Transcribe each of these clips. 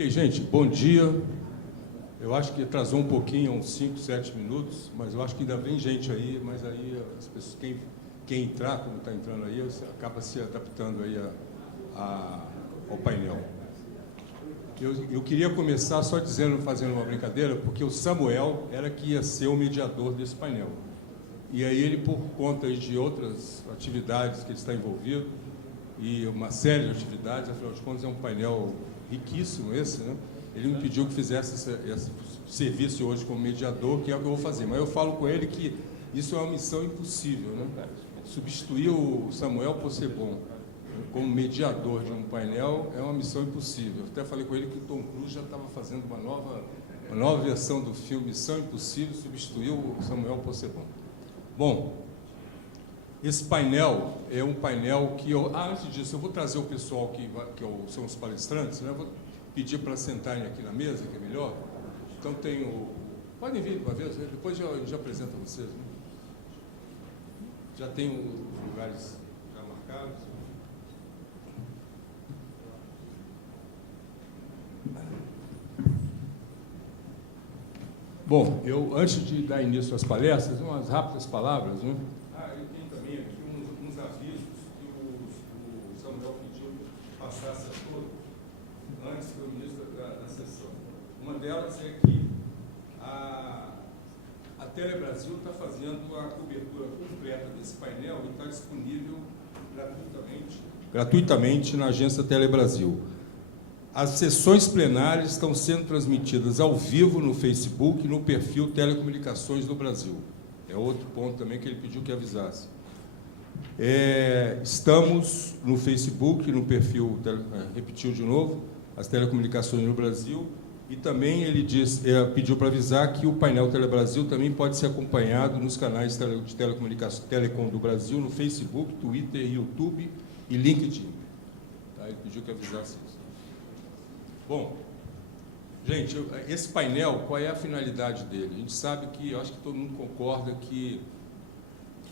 Ok, gente, bom dia. Eu acho que atrasou um pouquinho, uns 5, 7 minutos, mas eu acho que ainda vem gente aí, mas aí as pessoas, quem entrar, como está entrando aí, acaba se adaptando aí ao painel. Eu queria começar só dizendo, fazendo uma brincadeira, porque o Samuel era que ia ser o mediador desse painel. E aí ele, por conta de outras atividades que ele está envolvido, e uma série de atividades, afinal de contas é um painel riquíssimo esse, né? Ele me pediu que fizesse esse serviço hoje como mediador, que é o que eu vou fazer. Mas eu falo com ele que isso é uma missão impossível, né? Substituir o Samuel Possebon como mediador de um painel é uma missão impossível. Eu até falei com ele que o Tom Cruise já estava fazendo uma nova versão do filme Missão Impossível, substituiu o Samuel Possebon. Bom, esse painel é um painel que antes disso, eu vou trazer o pessoal que são os palestrantes, né? Eu vou pedir para sentarem aqui na mesa, que é melhor. Então podem vir uma vez, depois eu já apresento a vocês, né? Já tem os lugares já marcados. Bom, antes de dar início às palestras, umas rápidas palavras, né? Eu tenho também aqui uns avisos que o Samuel pediu que passasse a todos antes do início da sessão. Uma delas é que a Telebrasil está fazendo a cobertura completa desse painel e está disponível gratuitamente na agência Telebrasil. As sessões plenárias estão sendo transmitidas ao vivo no Facebook e no perfil Telecomunicações do Brasil. É outro ponto também que ele pediu que avisasse. Estamos no Facebook, no perfil, repetiu de novo, as Telecomunicações no Brasil, e também ele pediu para avisar que o painel Telebrasil também pode ser acompanhado nos canais de telecomunicação Telecom do Brasil, no Facebook, Twitter, YouTube e LinkedIn. Tá? Ele pediu que avisasse isso. Bom, gente, esse painel, qual é a finalidade dele? A gente sabe que, eu acho que todo mundo concorda que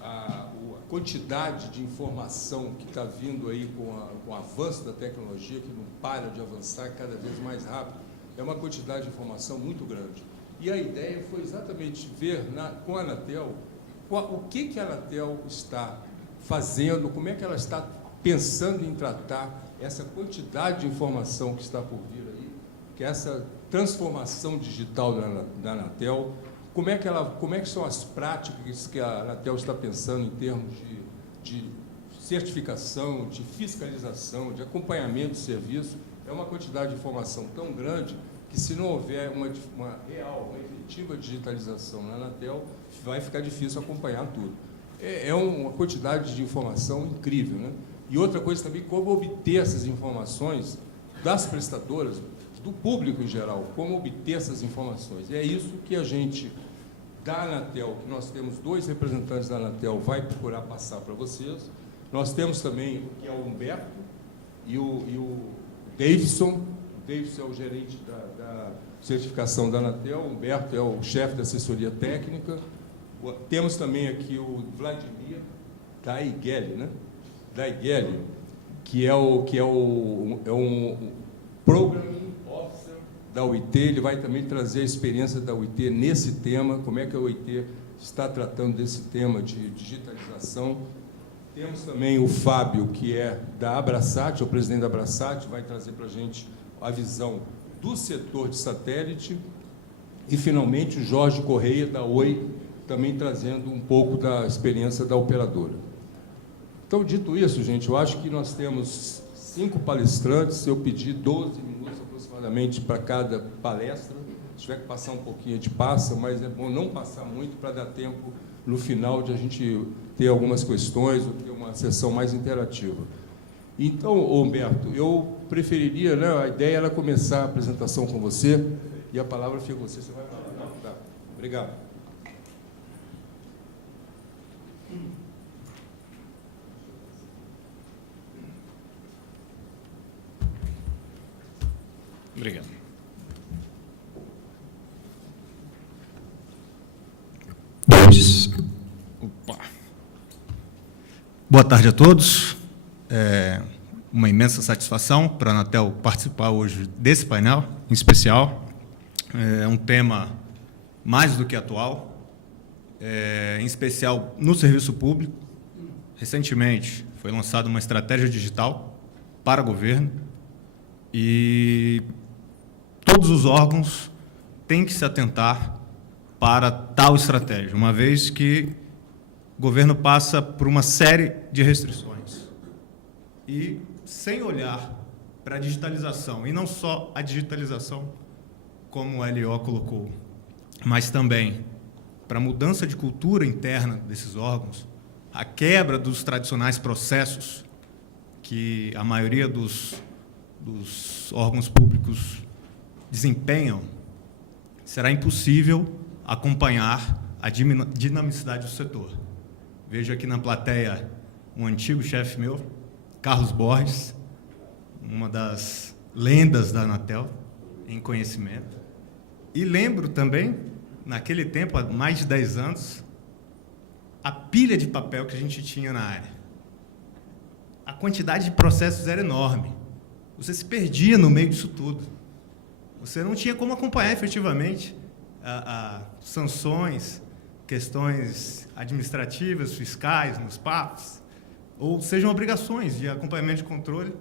a quantidade de informação que está vindo aí com o avanço da tecnologia, que não para de avançar cada vez mais rápido, é uma quantidade de informação muito grande. E a ideia foi exatamente ver com a Anatel o que a Anatel está fazendo, como é que ela está pensando em tratar essa quantidade de informação que está por vir aí, que é essa transformação digital da Anatel, como é que são as práticas que a Anatel está pensando em termos de certificação, de fiscalização, de acompanhamento de serviço. É uma quantidade de informação tão grande que, se não houver uma efetiva digitalização na Anatel, vai ficar difícil acompanhar tudo. É uma quantidade de informação incrível, né? E outra coisa também, como obter essas informações das prestadoras, do público em geral, como obter essas informações. E é isso que a gente, da Anatel, que nós temos 2 representantes da Anatel, vai procurar passar para vocês. Nós temos também, que é o Humberto e o Davidson. O Davidson é o gerente da certificação da Anatel, o Humberto é o chefe da assessoria técnica. Temos também aqui o Vladimir Daigeli, né? Daigeli, que é um Programming Officer da UIT. Ele vai também trazer a experiência da UIT nesse tema, como é que a UIT está tratando desse tema de digitalização. Temos também o Fábio, que é da Abrasat, é o presidente da Abrasat, vai trazer para a gente a visão do setor de satélite. E, finalmente, o Jorge Correia, da Oi, também trazendo um pouco da experiência da operadora. Então, dito isso, gente, eu acho que nós temos 5 palestrantes. Eu pedi 12 minutos aproximadamente para cada palestra. Se tiver que passar um pouquinho, a gente passa, mas é bom não passar muito para dar tempo, no final, de a gente ter algumas questões ou ter uma sessão mais interativa. Então, Humberto, eu preferiria, né, a ideia era começar a apresentação com você, e a palavra fica com você. Você vai falar? Não? Tá. Obrigado. Obrigado. Opa. Boa tarde a todos. uma imensa satisfação para a Anatel participar hoje desse painel, em especial. É um tema mais do que atual, em especial no serviço público. Recentemente foi lançada uma estratégia digital para o governo e todos os órgãos têm que se atentar para tal estratégia, uma vez que o governo passa por uma série de restrições. E, sem olhar para a digitalização, e não só a digitalização, como o LO colocou, mas também para a mudança de cultura interna desses órgãos, a quebra dos tradicionais processos que a maioria dos órgãos públicos desempenham, será impossível acompanhar a dinamicidade do setor. Vejo aqui na plateia um antigo chefe meu, Carlos Borges, uma das lendas da Anatel em conhecimento. E lembro também, naquele tempo, há mais de 10 anos, a pilha de papel que a gente tinha na área. A quantidade de processos era enorme. Você se perdia no meio disso tudo. Você não tinha como acompanhar efetivamente sanções, questões administrativas, fiscais, nos PAFs, ou sejam obrigações de acompanhamento de controle,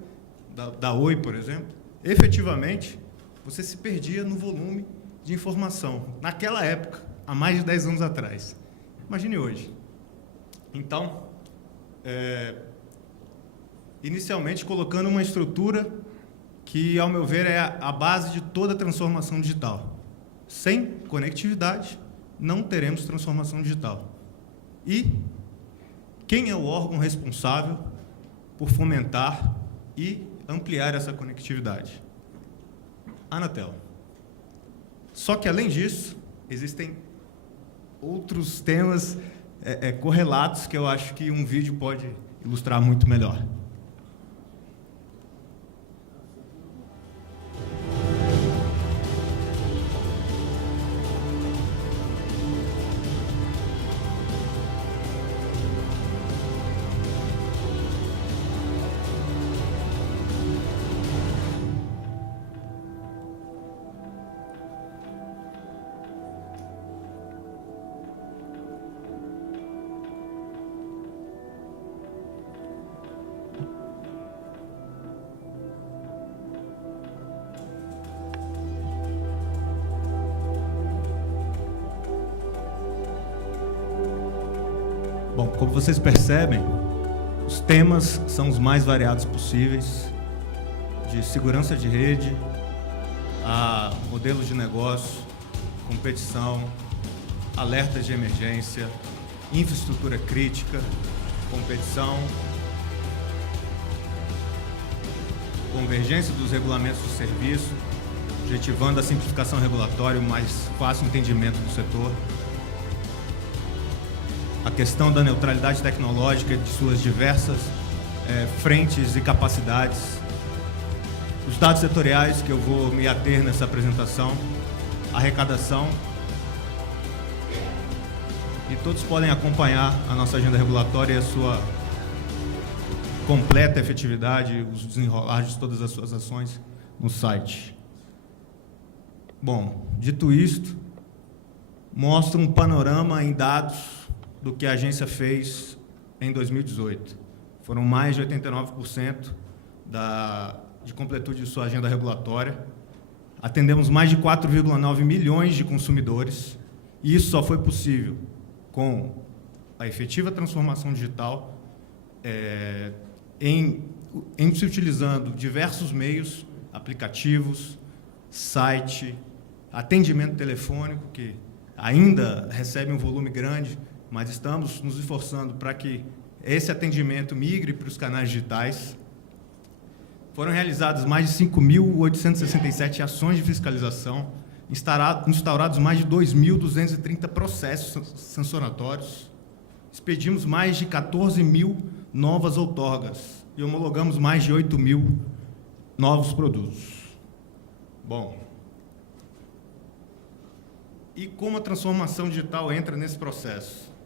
da Oi, por exemplo. Efetivamente, você se perdia no volume de informação, naquela época, há mais de 10 anos atrás. Imagine hoje. Então, inicialmente colocando uma estrutura que, ao meu ver, é a base de toda a transformação digital. Sem conectividade, não teremos transformação digital. E quem é o órgão responsável por fomentar e ampliar essa conectividade? A Anatel. Só que, além disso, existem outros temas correlatos que eu acho que um vídeo pode ilustrar muito melhor. Bom, como vocês percebem, os temas são os mais variados possíveis, de segurança de rede, a modelos de negócio, competição, alertas de emergência, infraestrutura crítica, competição, convergência dos regulamentos do serviço, objetivando a simplificação regulatória e o mais fácil entendimento do setor, a questão da neutralidade tecnológica de suas diversas frentes e capacidades, os dados setoriais que eu vou me ater nessa apresentação, arrecadação, e todos podem acompanhar a nossa agenda regulatória e a sua completa efetividade, os desenrolares de todas as suas ações no site. Bom, dito isto, mostra um panorama em dados do que a agência fez em 2018. Foram mais de 89% de completude de sua agenda regulatória. Atendemos mais de 4,9 milhões de consumidores, e isso só foi possível com a efetiva transformação digital, em se utilizando diversos meios, aplicativos, site, atendimento telefônico, que ainda recebe um volume grande, mas estamos nos esforçando para que esse atendimento migre para os canais digitais. Foram realizadas mais de 5.867 ações de fiscalização, instaurados mais de 2.230 processos sancionatórios, expedimos mais de 14.000 novas outorgas e homologamos mais de 8.000 novos produtos. Bom, e como a transformação digital entra nesse processo?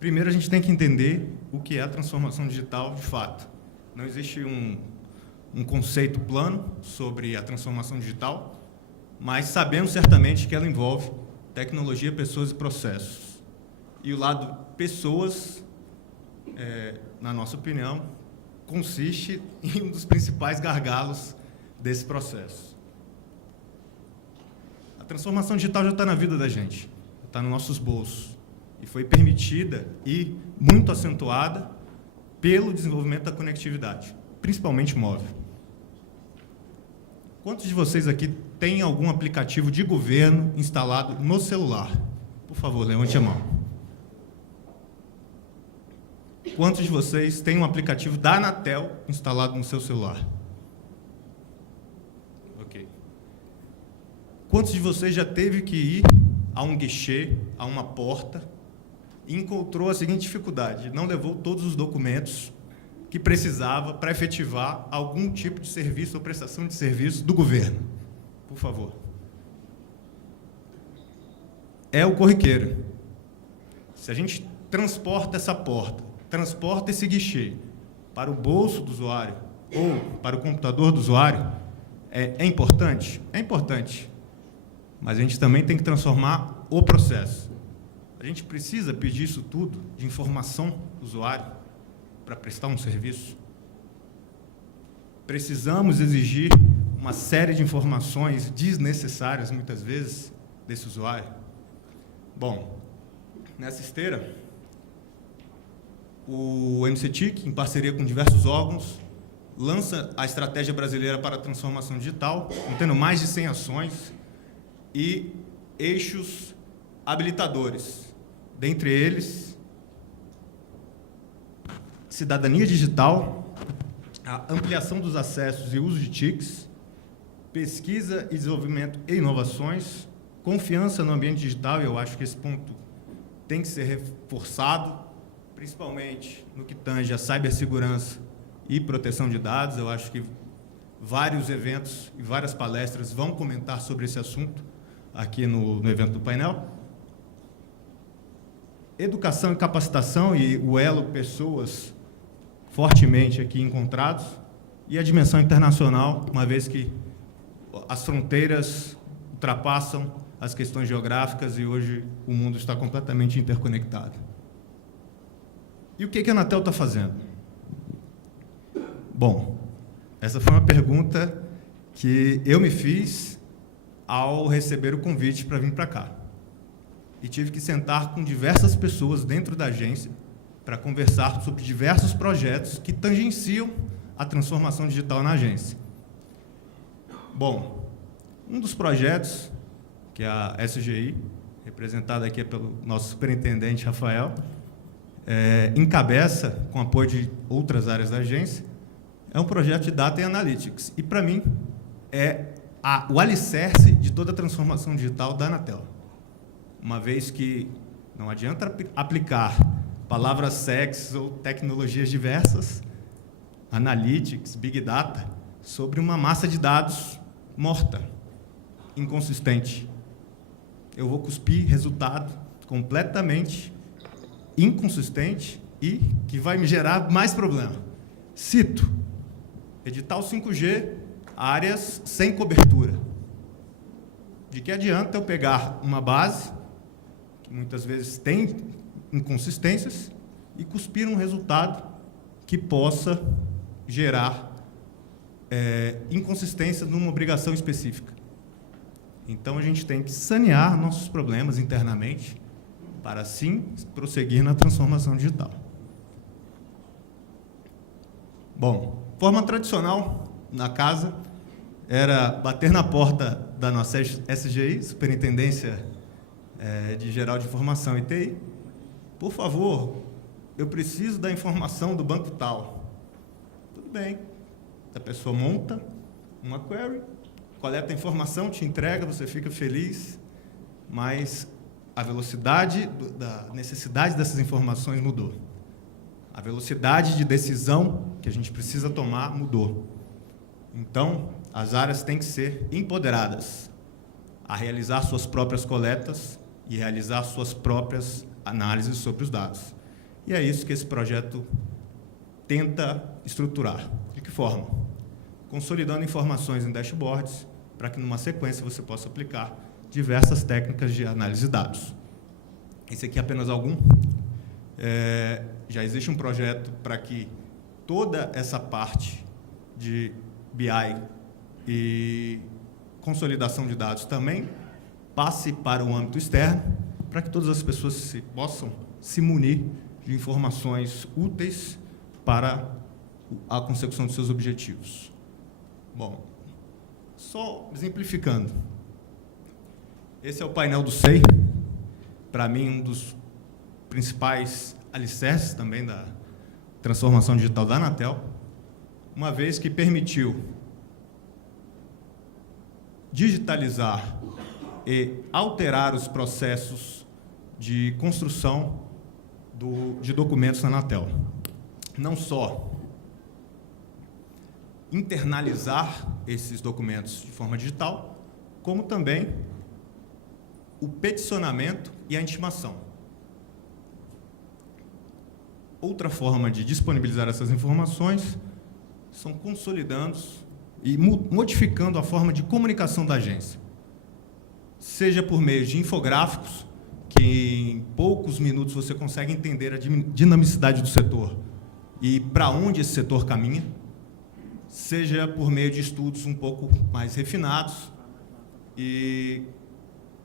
Primeiro, a gente tem que entender o que é a transformação digital de fato. Não existe um conceito plano sobre a transformação digital, mas sabemos certamente que ela envolve tecnologia, pessoas e processos. E o lado pessoas, na nossa opinião, consiste em um dos principais gargalos desse processo. A transformação digital já está na vida da gente, está nos nossos bolsos, e foi permitida e muito acentuada pelo desenvolvimento da conectividade, principalmente móvel. Quantos de vocês aqui têm algum aplicativo de governo instalado no celular? Por favor, levante a mão. Quantos de vocês têm um aplicativo da Anatel instalado no seu celular? Ok. Quantos de vocês já teve que ir a um guichê, a uma porta, e encontrou a seguinte dificuldade: não levou todos os documentos que precisava para efetivar algum tipo de serviço ou prestação de serviço do governo? Por favor. É o corriqueiro. Se a gente transporta essa porta, transporta esse guichê para o bolso do usuário ou para o computador do usuário, é importante? É importante. Mas a gente também tem que transformar o processo. A gente precisa pedir isso tudo de informação do usuário para prestar um serviço. Precisamos exigir uma série de informações desnecessárias, muitas vezes, desse usuário. Bom, nessa esteira, o MCTIC, em parceria com diversos órgãos, lança a Estratégia Brasileira para a Transformação Digital, contendo mais de 100 ações e eixos habilitadores. Dentre eles, cidadania digital, a ampliação dos acessos e uso de TICs, pesquisa e desenvolvimento e inovações, confiança no ambiente digital, e eu acho que esse ponto tem que ser reforçado, principalmente no que tange a cibersegurança e proteção de dados. Eu acho que vários eventos e várias palestras vão comentar sobre esse assunto aqui no evento do painel. Educação e capacitação e o elo pessoas fortemente aqui encontrados, e a dimensão internacional, uma vez que as fronteiras ultrapassam as questões geográficas e hoje o mundo está completamente interconectado. E o que a Anatel está fazendo? Bom, essa foi uma pergunta que eu me fiz ao receber o convite para vir para cá. E tive que sentar com diversas pessoas dentro da agência para conversar sobre diversos projetos que tangenciam a transformação digital na agência. Bom, um dos projetos, que é a SGI, representada aqui pelo nosso superintendente Rafael, encabeça, com apoio de outras áreas da agência, é um projeto de Data e Analytics. E, para mim, é o alicerce de toda a transformação digital da Anatel. Uma vez que não adianta aplicar palavras sexys ou tecnologias diversas, Analytics, Big Data, sobre uma massa de dados morta, inconsistente. Eu vou cuspir resultado completamente inconsistente e que vai me gerar mais problema. Cito: edital 5G, áreas sem cobertura. De que adianta eu pegar uma base, que muitas vezes tem inconsistências, e cuspir um resultado que possa gerar inconsistências numa obrigação específica? Então, a gente tem que sanear nossos problemas internamente para, assim, prosseguir na transformação digital. Bom, forma tradicional na casa era bater na porta da nossa SGI, Superintendência de Geral de Informação e TI. Por favor, eu preciso da informação do banco tal. Tudo bem. A pessoa monta uma query, coleta a informação, te entrega, você fica feliz, mas a velocidade da necessidade dessas informações mudou. A velocidade de decisão que a gente precisa tomar mudou. Então, as áreas têm que ser empoderadas a realizar suas próprias coletas e realizar suas próprias análises sobre os dados. E é isso que esse projeto tenta estruturar. De que forma? Consolidando informações em dashboards, para que, numa sequência, você possa aplicar diversas técnicas de análise de dados. Esse aqui é apenas algum. Já existe um projeto para que toda essa parte de BI e consolidação de dados também passe para o âmbito externo, para que todas as pessoas possam se munir de informações úteis para a consecução de seus objetivos. Bom, só exemplificando. Esse é o painel do SEI, para mim um dos principais alicerces também da transformação digital da Anatel, uma vez que permitiu digitalizar e alterar os processos de construção de documentos na Anatel. Não só internalizar esses documentos de forma digital, como também o peticionamento e a intimação. Outra forma de disponibilizar essas informações são consolidando e modificando a forma de comunicação da agência, seja por meio de infográficos, que em poucos minutos você consegue entender a dinamicidade do setor e para onde esse setor caminha, seja por meio de estudos um pouco mais refinados, e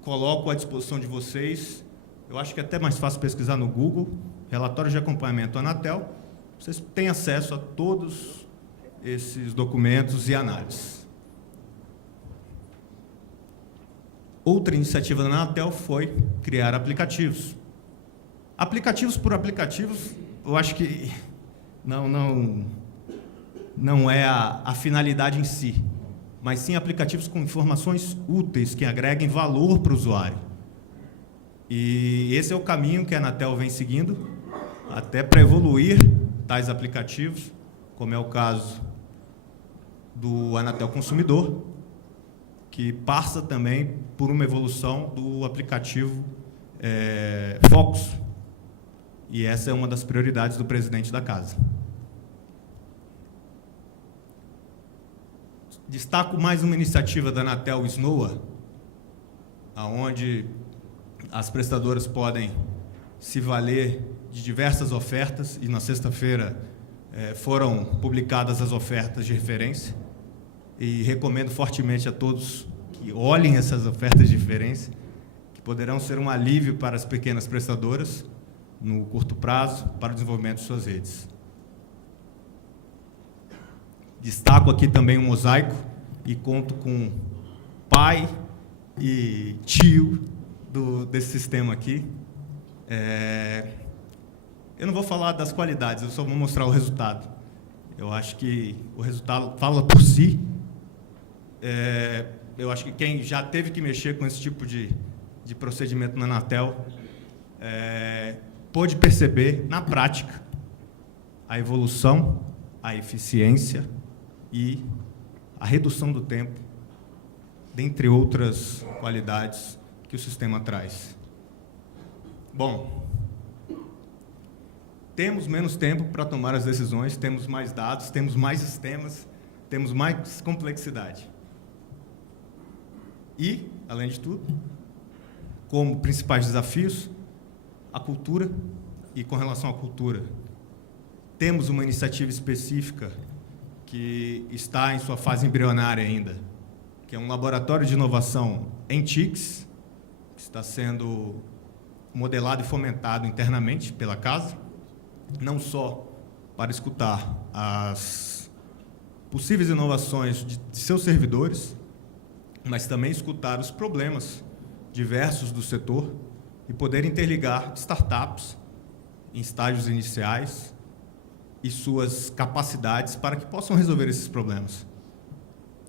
coloco à disposição de vocês, eu acho que é até mais fácil pesquisar no Google, relatórios de acompanhamento Anatel, vocês têm acesso a todos esses documentos e análises. Outra iniciativa da Anatel foi criar aplicativos. Aplicativos por aplicativos, eu acho que não é a finalidade em si, mas sim aplicativos com informações úteis, que agreguem valor para o usuário. E esse é o caminho que a Anatel vem seguindo, até para evoluir tais aplicativos, como é o caso do Anatel Consumidor, que passa também por uma evolução do aplicativo Focus. E essa é uma das prioridades do presidente da casa. Destaco mais uma iniciativa da Anatel Snoa, onde as prestadoras podem se valer de diversas ofertas, e na sexta-feira foram publicadas as ofertas de referência, e recomendo fortemente a todos que olhem essas ofertas de referência, que poderão ser um alívio para as pequenas prestadoras no curto prazo para o desenvolvimento de suas redes. Destaco aqui também um mosaico e conto com pai e tio desse sistema aqui. Eu não vou falar das qualidades, eu só vou mostrar o resultado. Eu acho que o resultado fala por si. Eu acho que quem já teve que mexer com esse tipo de procedimento na Anatel pôde perceber, na prática, a evolução, a eficiência e a redução do tempo, dentre outras qualidades que o sistema traz. Bom, temos menos tempo para tomar as decisões, temos mais dados, temos mais sistemas, temos mais complexidade. E, além de tudo, como principais desafios, a cultura. E com relação à cultura, temos uma iniciativa específica que está em sua fase embrionária ainda, que é um laboratório de inovação em TICs, que está sendo modelado e fomentado internamente pela casa, não só para escutar as possíveis inovações de seus servidores, mas também escutar os problemas diversos do setor e poder interligar startups em estágios iniciais e suas capacidades para que possam resolver esses problemas.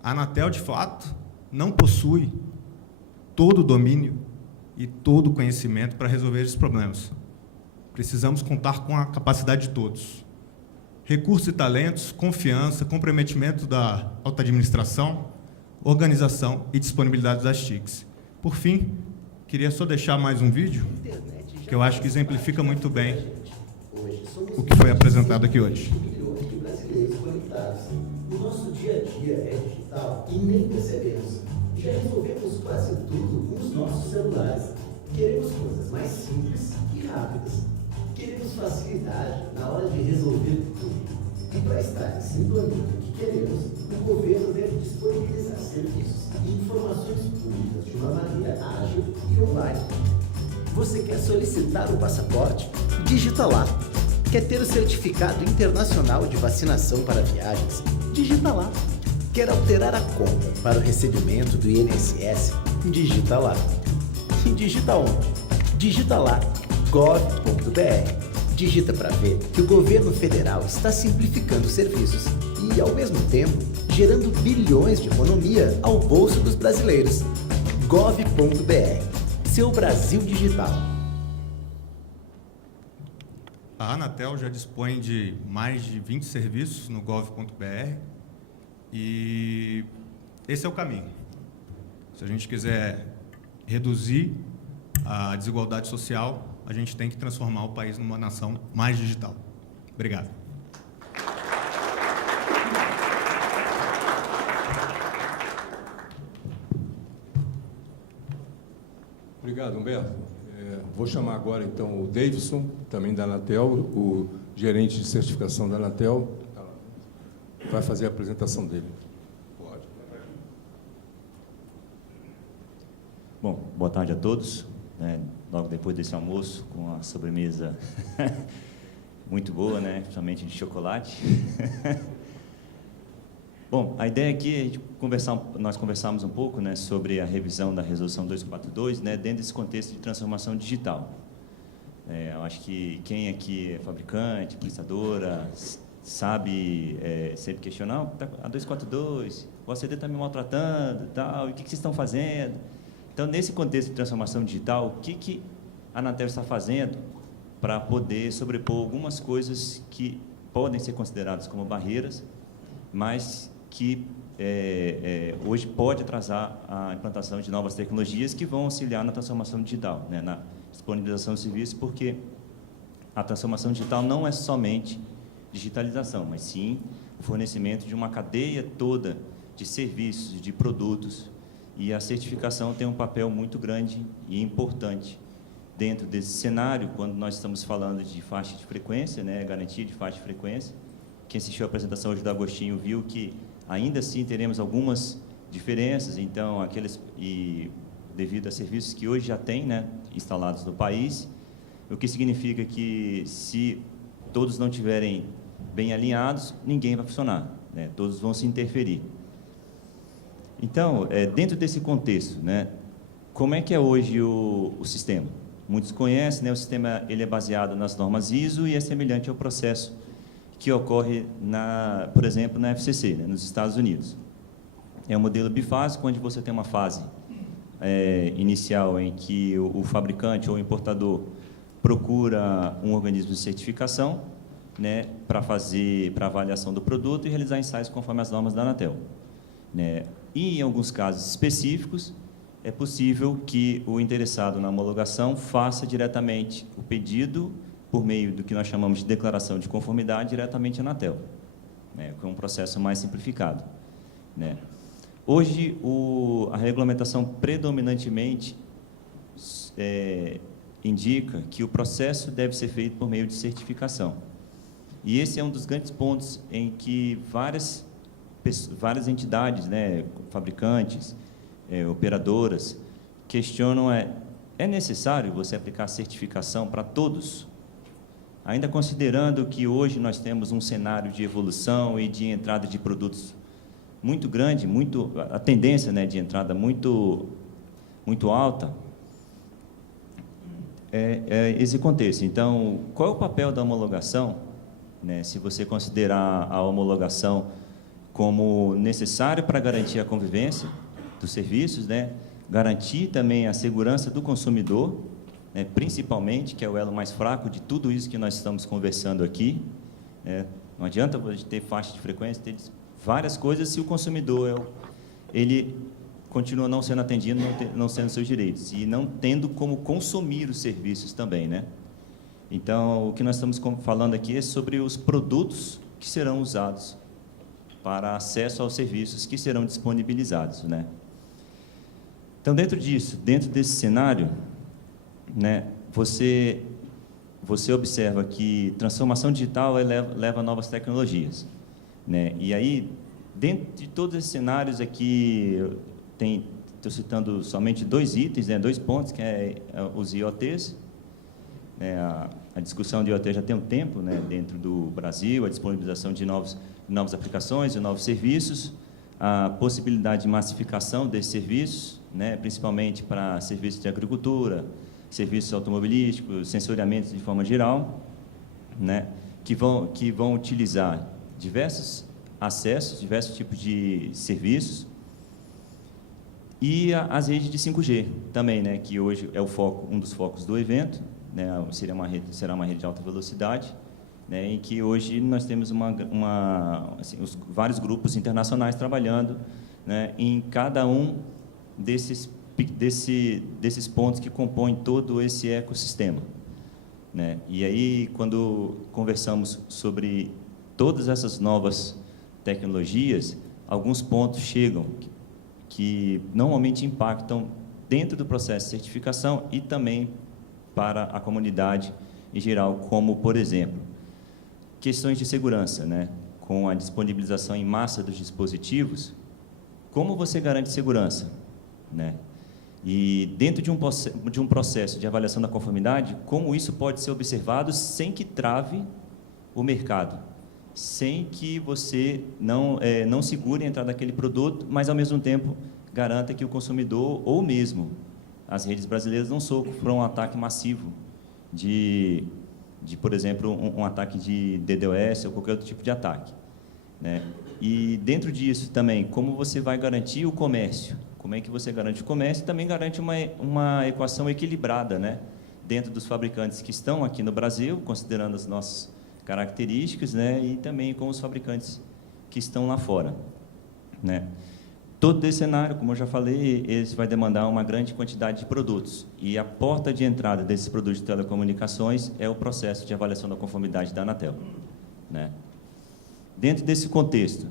A Anatel, de fato, não possui todo o domínio e todo o conhecimento para resolver esses problemas. Precisamos contar com a capacidade de todos. Recursos e talentos, confiança, comprometimento da alta administração, organização e disponibilidade das TICs. Por fim, queria só deixar mais um vídeo, que eu acho que exemplifica muito bem o que foi apresentado aqui hoje. Milhões de brasileiros conectados. O nosso dia a dia é digital e nem percebemos. Já resolvemos quase tudo com os nossos celulares. Queremos coisas mais simples e rápidas. Queremos facilidade na hora de resolver tudo. E para estar em sintonia com o que queremos, o governo deve disponibilizar serviços e informações públicas de uma maneira ágil e online. Você quer solicitar o passaporte? Digita lá. Quer ter o certificado internacional de vacinação para viagens? Digita lá. Quer alterar a conta para o recebimento do INSS? Digita lá. E digita onde? Digita lá. gov.br. Digita para ver que o governo federal está simplificando os serviços e, ao mesmo tempo, gerando bilhões de economia ao bolso dos brasileiros. gov.br. Seu Brasil digital. A Anatel já dispõe de mais de 20 serviços no gov.br e esse é o caminho. Se a gente quiser reduzir a desigualdade social, a gente tem que transformar o país numa nação mais digital. Obrigado. Obrigado, Humberto. Vou chamar agora, então, o Davidson, também da Anatel, o gerente de certificação da Anatel, vai fazer a apresentação dele. Pode. Bom, boa tarde a todos. Logo depois desse almoço, com a sobremesa muito boa, né? Principalmente de chocolate. Bom, a ideia aqui é nós conversamos um pouco, né, sobre a revisão da Resolução 242, né, dentro desse contexto de transformação digital. Eu acho que quem aqui é fabricante, prestadora, sabe sempre questionar, a 242, o OCD está me maltratando, tal, e o que vocês estão fazendo? Então, nesse contexto de transformação digital, o que a Anatel está fazendo para poder sobrepor algumas coisas que podem ser consideradas como barreiras, mas que hoje pode atrasar a implantação de novas tecnologias que vão auxiliar na transformação digital, né, na disponibilização de serviços, porque a transformação digital não é somente digitalização, mas sim o fornecimento de uma cadeia toda de serviços, de produtos, e a certificação tem um papel muito grande e importante dentro desse cenário, quando nós estamos falando de faixa de frequência, né, garantia de faixa de frequência. Quem assistiu a apresentação hoje do Agostinho viu que ainda assim teremos algumas diferenças, então, devido a serviços que hoje já tem, né, instalados no país, o que significa que, se todos não estiverem bem alinhados, ninguém vai funcionar, né, todos vão se interferir. Então, dentro desse contexto, né, como é que é hoje o sistema? Muitos conhecem, né, o sistema ele é baseado nas normas ISO e é semelhante ao processo que ocorre, por exemplo, na FCC, né, nos Estados Unidos. É um modelo bifásico, onde você tem uma fase inicial em que o fabricante ou o importador procura um organismo de certificação, né, para avaliação do produto e realizar ensaios conforme as normas da Anatel, né. E, em alguns casos específicos, é possível que o interessado na homologação faça diretamente o pedido por meio do que nós chamamos de declaração de conformidade diretamente à Anatel, né, com um processo mais simplificado, né. Hoje, a regulamentação predominantemente indica que o processo deve ser feito por meio de certificação. E esse é um dos grandes pontos em que várias entidades, né, fabricantes, operadoras, questionam é necessário você aplicar certificação para todos? Ainda considerando que hoje nós temos um cenário de evolução e de entrada de produtos muito grande, a tendência, né, de entrada muito alta, esse contexto. Então, qual é o papel da homologação, né, se você considerar a homologação como necessário para garantir a convivência dos serviços, né, garantir também a segurança do consumidor, né, principalmente, que é o elo mais fraco de tudo isso que nós estamos conversando aqui, né. Não adianta a gente ter faixa de frequência, ter várias coisas, se o consumidor ele continua não sendo atendido, não sendo seus direitos, e não tendo como consumir os serviços também, né? Então, o que nós estamos falando aqui é sobre os produtos que serão usados para acesso aos serviços que serão disponibilizados, né? Então, dentro desse cenário, né, você observa que transformação digital leva a novas tecnologias, né? E aí, dentro de todos esses cenários aqui, estou citando somente 2 itens, né, 2 pontos, que é os IoTs. A discussão de IoT já tem um tempo, né, dentro do Brasil, a disponibilização de novas aplicações, de novos serviços, a possibilidade de massificação desses serviços, né, principalmente para serviços de agricultura, serviços automobilísticos, sensoriamento de forma geral, né, que vão utilizar diversos acessos, diversos tipos de serviços, e as redes de 5G também, né, que hoje é um dos focos do evento, né, será uma rede de alta velocidade, né, em que hoje nós temos vários grupos internacionais trabalhando, né, em cada um desses pontos que compõem todo esse ecossistema, né? E aí, quando conversamos sobre todas essas novas tecnologias, alguns pontos chegam que normalmente impactam dentro do processo de certificação e também para a comunidade em geral, como, por exemplo, questões de segurança, né? Com a disponibilização em massa dos dispositivos, como você garante segurança, né? E dentro de um processo de avaliação da conformidade, como isso pode ser observado sem que trave o mercado, sem que você não segure a entrada daquele produto, mas, ao mesmo tempo, garanta que o consumidor, ou mesmo as redes brasileiras, não sofram um ataque massivo por exemplo, um ataque de DDoS ou qualquer outro tipo de ataque, né? E, dentro disso, também, como você vai garantir o comércio? Como é que você garante o comércio? E também garante uma equação equilibrada, né, dentro dos fabricantes que estão aqui no Brasil, considerando as nossas características, né, e também com os fabricantes que estão lá fora, né? Todo esse cenário, como eu já falei, ele vai demandar uma grande quantidade de produtos. E a porta de entrada desses produtos de telecomunicações é o processo de avaliação da conformidade da Anatel, né? Dentro desse contexto,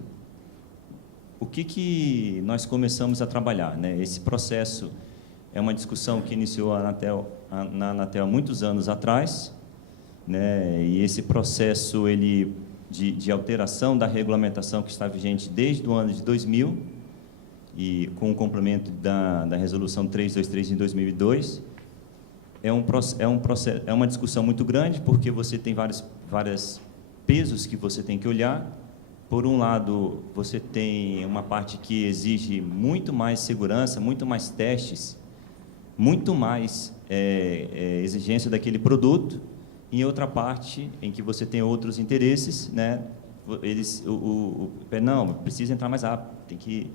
o que nós começamos a trabalhar, né? Esse processo é uma discussão que iniciou na Anatel há muitos anos atrás, né? E esse processo de alteração da regulamentação que está vigente desde o ano de 2000, e com o complemento da Resolução 323 em 2002, é uma discussão muito grande, porque você tem vários pesos que você tem que olhar. Por um lado, você tem uma parte que exige muito mais segurança, muito mais testes, muito mais exigência daquele produto, e outra parte em que você tem outros interesses, né? Não, precisa entrar mais rápido, tem que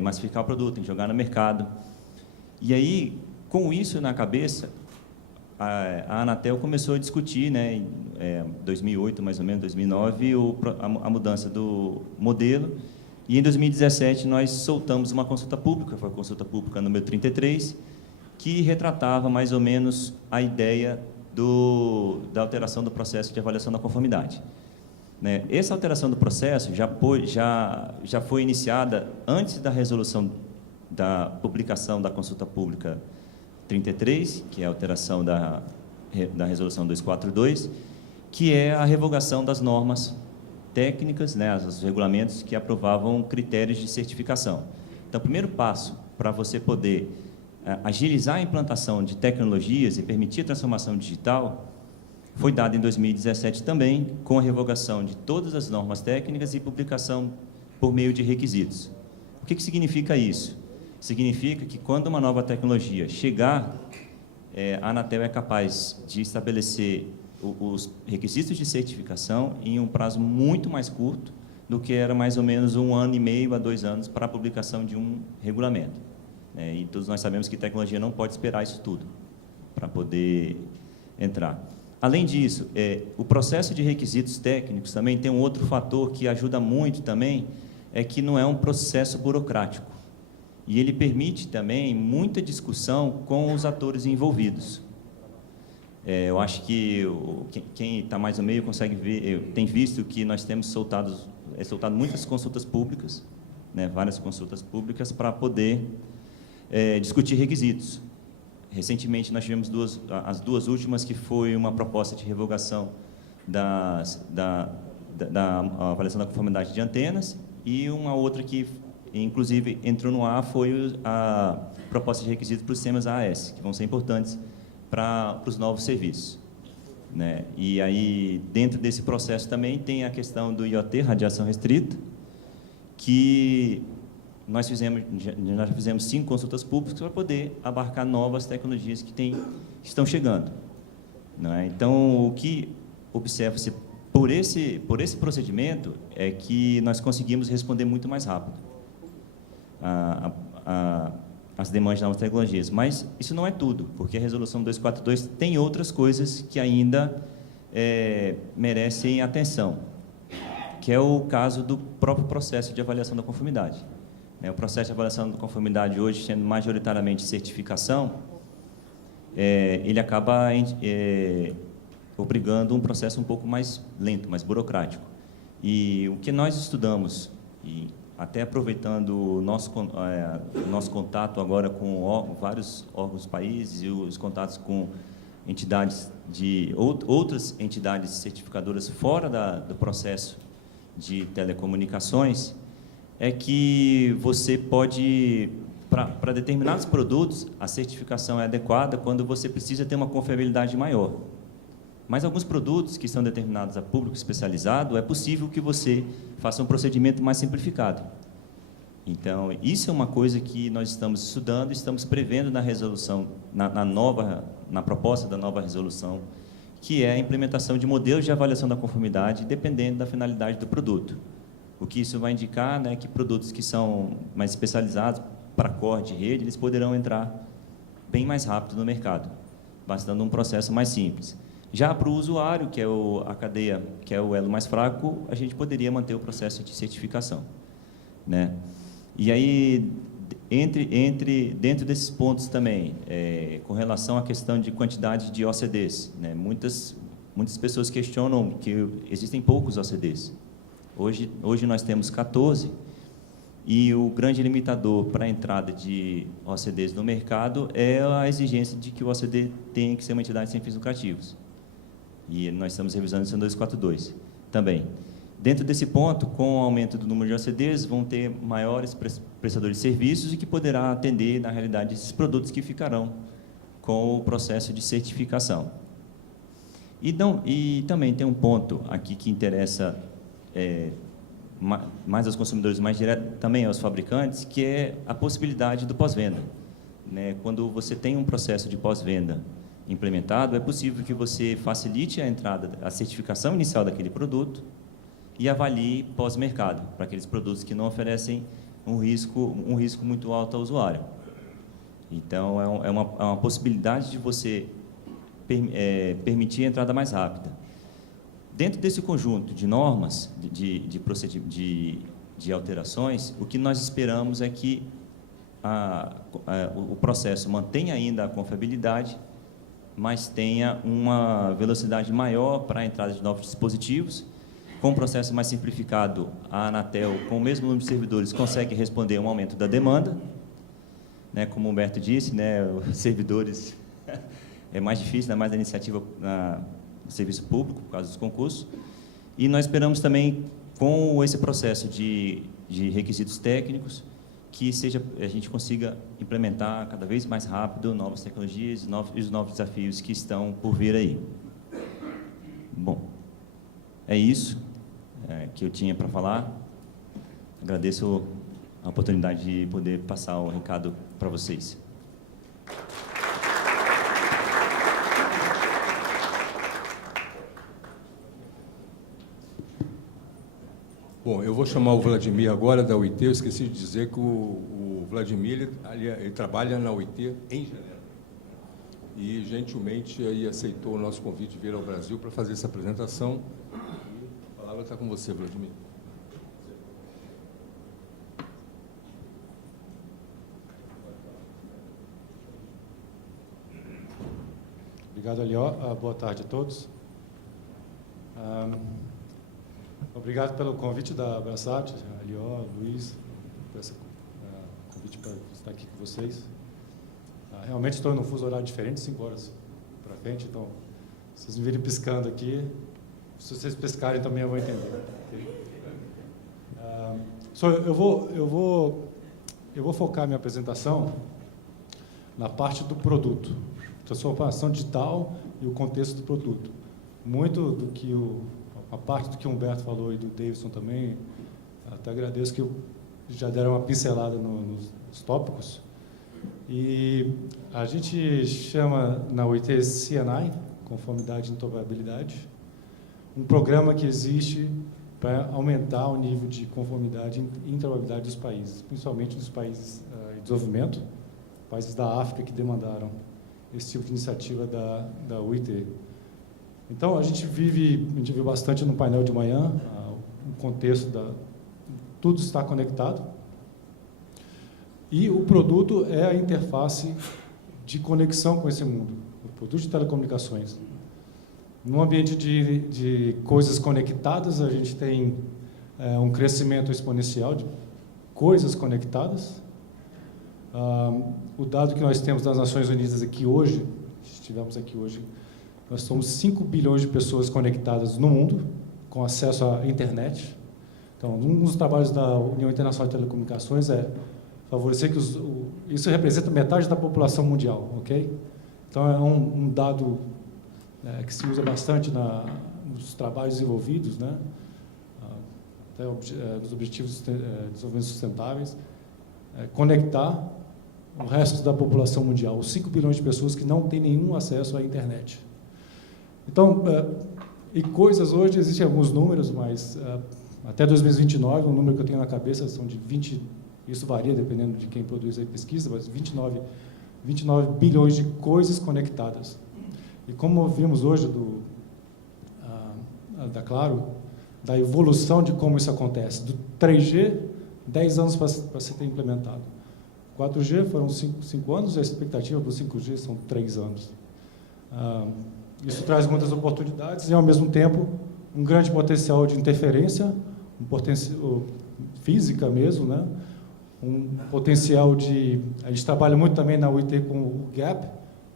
massificar o produto, tem que jogar no mercado. E aí, com isso na cabeça, a Anatel começou a discutir, né, em 2008, mais ou menos, 2009, a mudança do modelo. E, em 2017, nós soltamos uma consulta pública, foi a consulta pública número 33, que retratava mais ou menos a ideia da alteração do processo de avaliação da conformidade, né? Essa alteração do processo já foi iniciada antes da resolução da publicação da consulta pública 33, que é a alteração da resolução 242, que é a revogação das normas técnicas, né, os regulamentos que aprovavam critérios de certificação. Então, o primeiro passo para você poder agilizar a implantação de tecnologias e permitir a transformação digital foi dado em 2017 também, com a revogação de todas as normas técnicas e publicação por meio de requisitos. O que significa isso? Significa que, quando uma nova tecnologia chegar, a Anatel é capaz de estabelecer os requisitos de certificação em um prazo muito mais curto do que era mais ou menos 1 ano e meio a 2 anos para a publicação de um regulamento, né? E todos nós sabemos que tecnologia não pode esperar isso tudo para poder entrar. Além disso, o processo de requisitos técnicos também tem um outro fator que ajuda muito também, é que não é um processo burocrático. E ele permite também muita discussão com os atores envolvidos. Eu acho que quem está mais no meio consegue ver, tem visto que nós temos soltado muitas consultas públicas, né, várias consultas públicas para poder discutir requisitos. Recentemente nós tivemos as duas últimas, que foi uma proposta de revogação da avaliação da conformidade de antenas, e uma outra que, inclusive, entrou no ar foi a proposta de requisitos para os sistemas AAS, que vão ser importantes para os novos serviços, né? E aí, dentro desse processo também tem a questão do IoT, radiação restrita, que nós já fizemos 5 consultas públicas para poder abarcar novas tecnologias que estão chegando, né? Então, o que observa-se por esse procedimento é que nós conseguimos responder muito mais rápido as demandas de novas tecnologias. Mas isso não é tudo, porque a Resolução 242 tem outras coisas que ainda merecem atenção, que é o caso do próprio processo de avaliação da conformidade. O processo de avaliação da conformidade, hoje, sendo majoritariamente certificação, ele acaba obrigando um processo um pouco mais lento, mais burocrático. E o que nós estudamos, e até aproveitando o nosso contato agora com vários órgãos do país e os contatos com entidades outras entidades certificadoras fora do processo de telecomunicações, é que você pode, para determinados produtos, a certificação é adequada quando você precisa ter uma confiabilidade maior. Mas alguns produtos que são determinados a público especializado, é possível que você faça um procedimento mais simplificado. Então, isso é uma coisa que nós estamos estudando, estamos prevendo na resolução, na proposta da nova resolução, que é a implementação de modelos de avaliação da conformidade, dependendo da finalidade do produto. O que isso vai indicar, né, que produtos que são mais especializados para core de rede, eles poderão entrar bem mais rápido no mercado, bastando um processo mais simples. Já para o usuário, que é a cadeia, que é o elo mais fraco, a gente poderia manter o processo de certificação, né? E aí, dentro desses pontos também, com relação à questão de quantidade de OCDs, né? Muitas pessoas questionam que existem poucos OCDs. Hoje nós temos 14, e o grande limitador para a entrada de OCDs no mercado é a exigência de que o OCD tenha que ser uma entidade sem fins lucrativos. E nós estamos revisando isso em 242 também. Dentro desse ponto, com o aumento do número de OCDs, vão ter maiores prestadores de serviços e que poderá atender, na realidade, esses produtos que ficarão com o processo de certificação. E também tem um ponto aqui que interessa mais aos consumidores, mais direto também aos fabricantes, que é a possibilidade do pós-venda, né? Quando você tem um processo de pós-venda implementado, é possível que você facilite a entrada, a certificação inicial daquele produto e avalie pós-mercado, para aqueles produtos que não oferecem um risco muito alto ao usuário. Então, é uma possibilidade de você permitir a entrada mais rápida. Dentro desse conjunto de normas, de alterações, o que nós esperamos é que o processo mantenha ainda a confiabilidade, mas tenha uma velocidade maior para a entrada de novos dispositivos. Com um processo mais simplificado, a Anatel, com o mesmo número de servidores, consegue responder a um aumento da demanda, né? Como o Humberto disse, né, os servidores é mais difícil, ainda mais a iniciativa no serviço público, por causa dos concursos. E nós esperamos também, com esse processo de requisitos técnicos, que a gente consiga implementar cada vez mais rápido novas tecnologias e os novos desafios que estão por vir aí. Bom, é isso que eu tinha para falar. Agradeço a oportunidade de poder passar o recado para vocês. Bom, eu vou chamar o Vladimir agora, da UIT. Eu esqueci de dizer que o Vladimir ele trabalha na UIT em Genebra. E, gentilmente, aí aceitou o nosso convite de vir ao Brasil para fazer essa apresentação. A palavra está com você, Vladimir. Obrigado, Alió. Boa tarde a todos. Obrigado pelo convite da Abraçat, Alió, Luiz, por esse convite para estar aqui com vocês. Realmente estou num fuso horário diferente, 5 horas para frente, então, se vocês me virem piscando aqui, se vocês pescarem também eu vou entender. Okay? Eu vou focar minha apresentação na parte do produto, transformação digital e o contexto do produto. Muito do que a parte do que o Humberto falou e do Davidson também, até agradeço que já deram uma pincelada nos tópicos. E a gente chama na UIT CNI, Conformidade e Interoperabilidade, um programa que existe para aumentar o nível de conformidade e interoperabilidade dos países, principalmente dos países em desenvolvimento, países da África que demandaram esse tipo de iniciativa da UIT. Então, a gente viu bastante no painel de manhã, o contexto tudo está conectado, e o produto é a interface de conexão com esse mundo, o produto de telecomunicações. No ambiente de coisas conectadas, a gente tem um crescimento exponencial de coisas conectadas. O dado que nós temos das Nações Unidas aqui hoje, estivemos aqui hoje, nós somos 5 bilhões de pessoas conectadas no mundo, com acesso à internet. Então, um dos trabalhos da União Internacional de Telecomunicações é favorecer que isso representa metade da população mundial, ok? Então, é um dado que se usa bastante nos trabalhos desenvolvidos, né? Até nos Objetivos de Desenvolvimento Sustentáveis, conectar o resto da população mundial, os 5 bilhões de pessoas que não têm nenhum acesso à internet. Então, e coisas hoje, existem alguns números, mas até 2029, um número que eu tenho na cabeça são de 20, isso varia dependendo de quem produz a pesquisa, mas 29 bilhões de coisas conectadas. E como vimos hoje da Claro, da evolução de como isso acontece, do 3G, 10 anos para ser implementado. 4G foram 5 anos, e a expectativa para o 5G são 3 anos. Isso traz muitas oportunidades e, ao mesmo tempo, um grande potencial de interferência, um potencial física mesmo, né? Um potencial de... A gente trabalha muito também na UIT com o gap,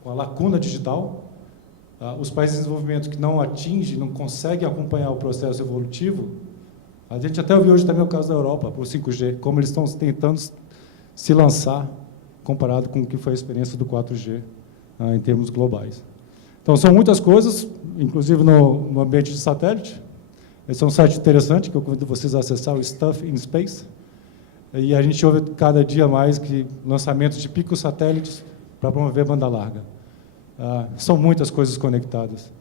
com a lacuna digital. Os países em desenvolvimento que não atingem, não conseguem acompanhar o processo evolutivo. A gente até ouviu hoje também o caso da Europa, para o 5G, como eles estão tentando se lançar, comparado com o que foi a experiência do 4G em termos globais. Então, são muitas coisas, inclusive no ambiente de satélite. Esse é um site interessante, que eu convido vocês a acessar, o Stuff in Space. E a gente ouve cada dia mais que lançamentos de picosatélites para promover banda larga. São muitas coisas conectadas.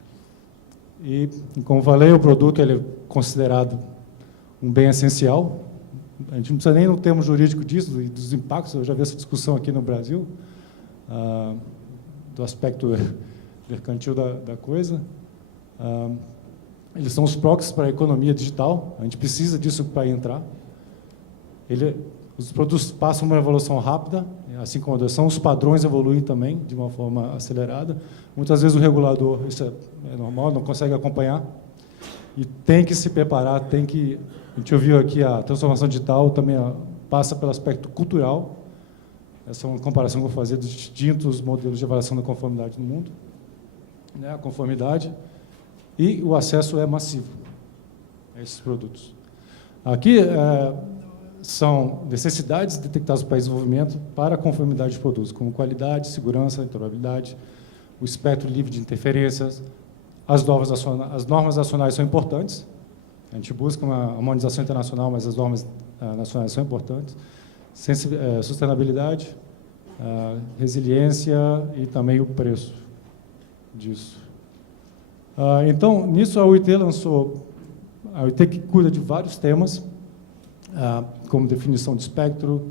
E, como falei, o produto ele é considerado um bem essencial. A gente não precisa nem no termo jurídico disso, e dos impactos, eu já vi essa discussão aqui no Brasil, do aspecto mercantil da coisa. Eles são os proxies para a economia digital, a gente precisa disso para entrar. Os produtos passam uma evolução rápida, assim como a adoção, os padrões evoluem também de uma forma acelerada. Muitas vezes o regulador, isso é normal, não consegue acompanhar, e tem que se preparar, a gente ouviu aqui a transformação digital também passa pelo aspecto cultural. Essa é uma comparação que eu vou fazer dos distintos modelos de avaliação da conformidade no mundo. A conformidade e o acesso é massivo a esses produtos. Aqui são necessidades detectadas no país de desenvolvimento para a conformidade de produtos, como qualidade, segurança, interoperabilidade, o espectro livre de interferências. As normas nacionais são importantes, a gente busca uma harmonização internacional, mas as normas nacionais são importantes. Sustentabilidade, resiliência e também o preço disso. Então, nisso a UIT lançou, a UIT que cuida de vários temas, como definição de espectro,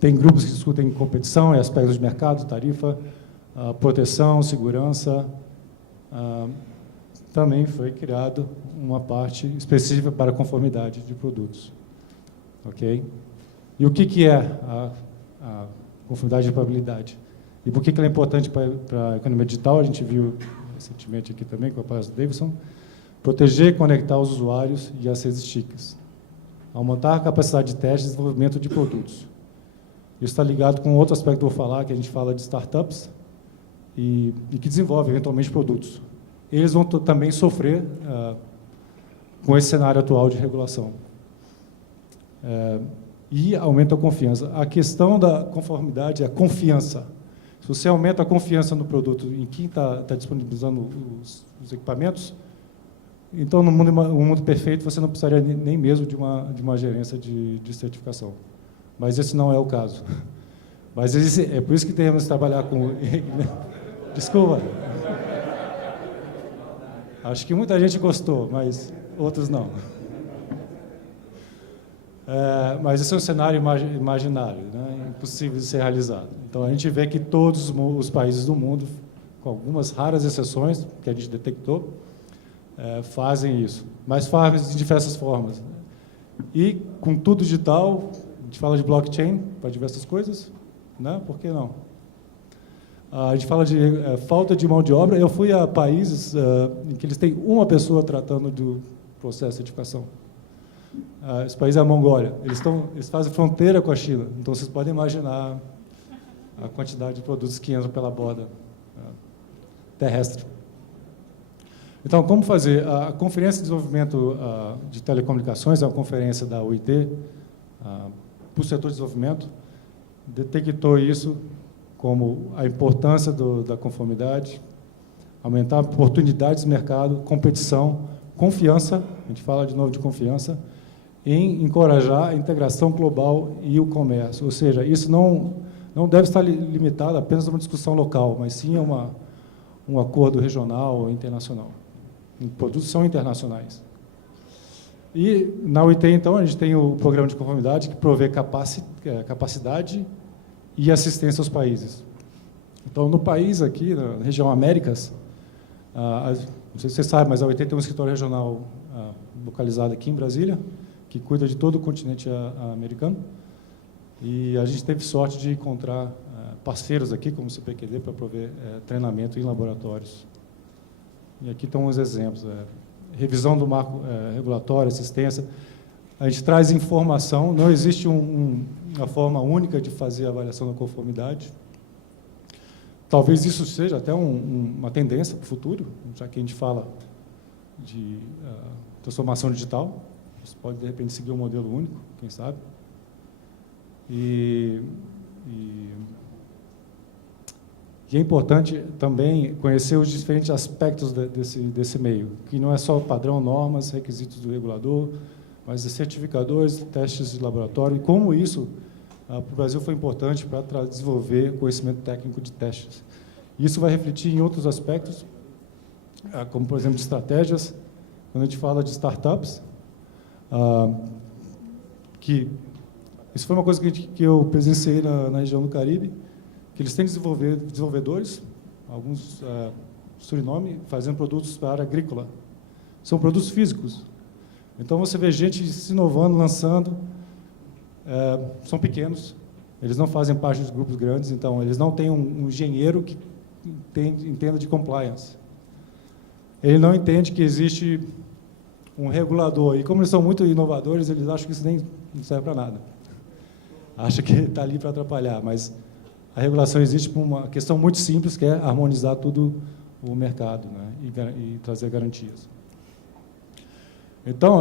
tem grupos que discutem competição e aspectos de mercado, tarifa, proteção, segurança. Também foi criado uma parte específica para conformidade de produtos. Ok? E o que é a conformidade e interoperabilidade? E por que ela é importante para a economia digital? A gente viu recentemente aqui também com a palestra do Davidson. Proteger e conectar os usuários e as redes TICs. Aumentar a capacidade de teste e desenvolvimento de produtos. Isso está ligado com outro aspecto que eu vou falar, que a gente fala de startups e que desenvolvem, eventualmente, produtos. Eles vão também sofrer com esse cenário atual de regulação. E aumenta a confiança. A questão da conformidade é a confiança. Se você aumenta a confiança no produto em quem está disponibilizando os equipamentos, então, no mundo perfeito, você não precisaria nem mesmo de uma gerência de certificação. Mas esse não é o caso. Mas é por isso que temos que trabalhar com... Desculpa. Acho que muita gente gostou, mas outros não. Mas esse é um cenário imaginário, né? Impossível de ser realizado. Então, a gente vê que todos os países do mundo, com algumas raras exceções que a gente detectou, fazem isso, mas fazem de diversas formas. E, com tudo digital, a gente fala de blockchain para diversas coisas, né? Por que não? A gente fala de falta de mão de obra. Eu fui a países em que eles têm uma pessoa tratando do processo de certificação. Esse país é a Mongólia. Eles fazem fronteira com a China, então vocês podem imaginar a quantidade de produtos que entram pela borda terrestre. Então, como fazer? A Conferência de Desenvolvimento de Telecomunicações, é uma conferência da OIT, para o setor de desenvolvimento, detectou isso como a importância da conformidade, aumentar oportunidades de mercado, competição, confiança, a gente fala de novo de confiança, em encorajar a integração global e o comércio. Ou seja, isso não deve estar limitado apenas a uma discussão local, mas sim a um acordo regional ou internacional. Produtos são internacionais. E, na UIT, então, a gente tem o programa de conformidade que provê capacidade e assistência aos países. Então, no país aqui, na região Américas, não sei se você sabe, mas a UIT tem um escritório regional localizado aqui em Brasília, que cuida de todo o continente americano. E a gente teve sorte de encontrar parceiros aqui, como o CPQD, para prover treinamento em laboratórios. E aqui estão uns exemplos. Revisão do marco regulatório, assistência. A gente traz informação, não existe uma forma única de fazer a avaliação da conformidade. Talvez isso seja até uma tendência para o futuro, já que a gente fala de transformação digital. Você pode, de repente, seguir um modelo único, quem sabe. E é importante também conhecer os diferentes aspectos desse meio, que não é só padrão, normas, requisitos do regulador, mas certificadores, testes de laboratório, e como isso, para o Brasil, foi importante para desenvolver conhecimento técnico de testes. Isso vai refletir em outros aspectos, como, por exemplo, de estratégias. Quando a gente fala de startups, isso foi uma coisa que eu presenciei na região do Caribe, que eles têm desenvolvedores, alguns Suriname, fazendo produtos para a área agrícola. São produtos físicos. Então, você vê gente se inovando, lançando, são pequenos, eles não fazem parte dos grupos grandes, então, eles não têm um engenheiro que entenda de compliance. Ele não entende que existe um regulador, e como eles são muito inovadores, eles acham que isso nem não serve para nada. Acham que está ali para atrapalhar, mas a regulação existe por uma questão muito simples, que é harmonizar todo o mercado, né, e trazer garantias. Então,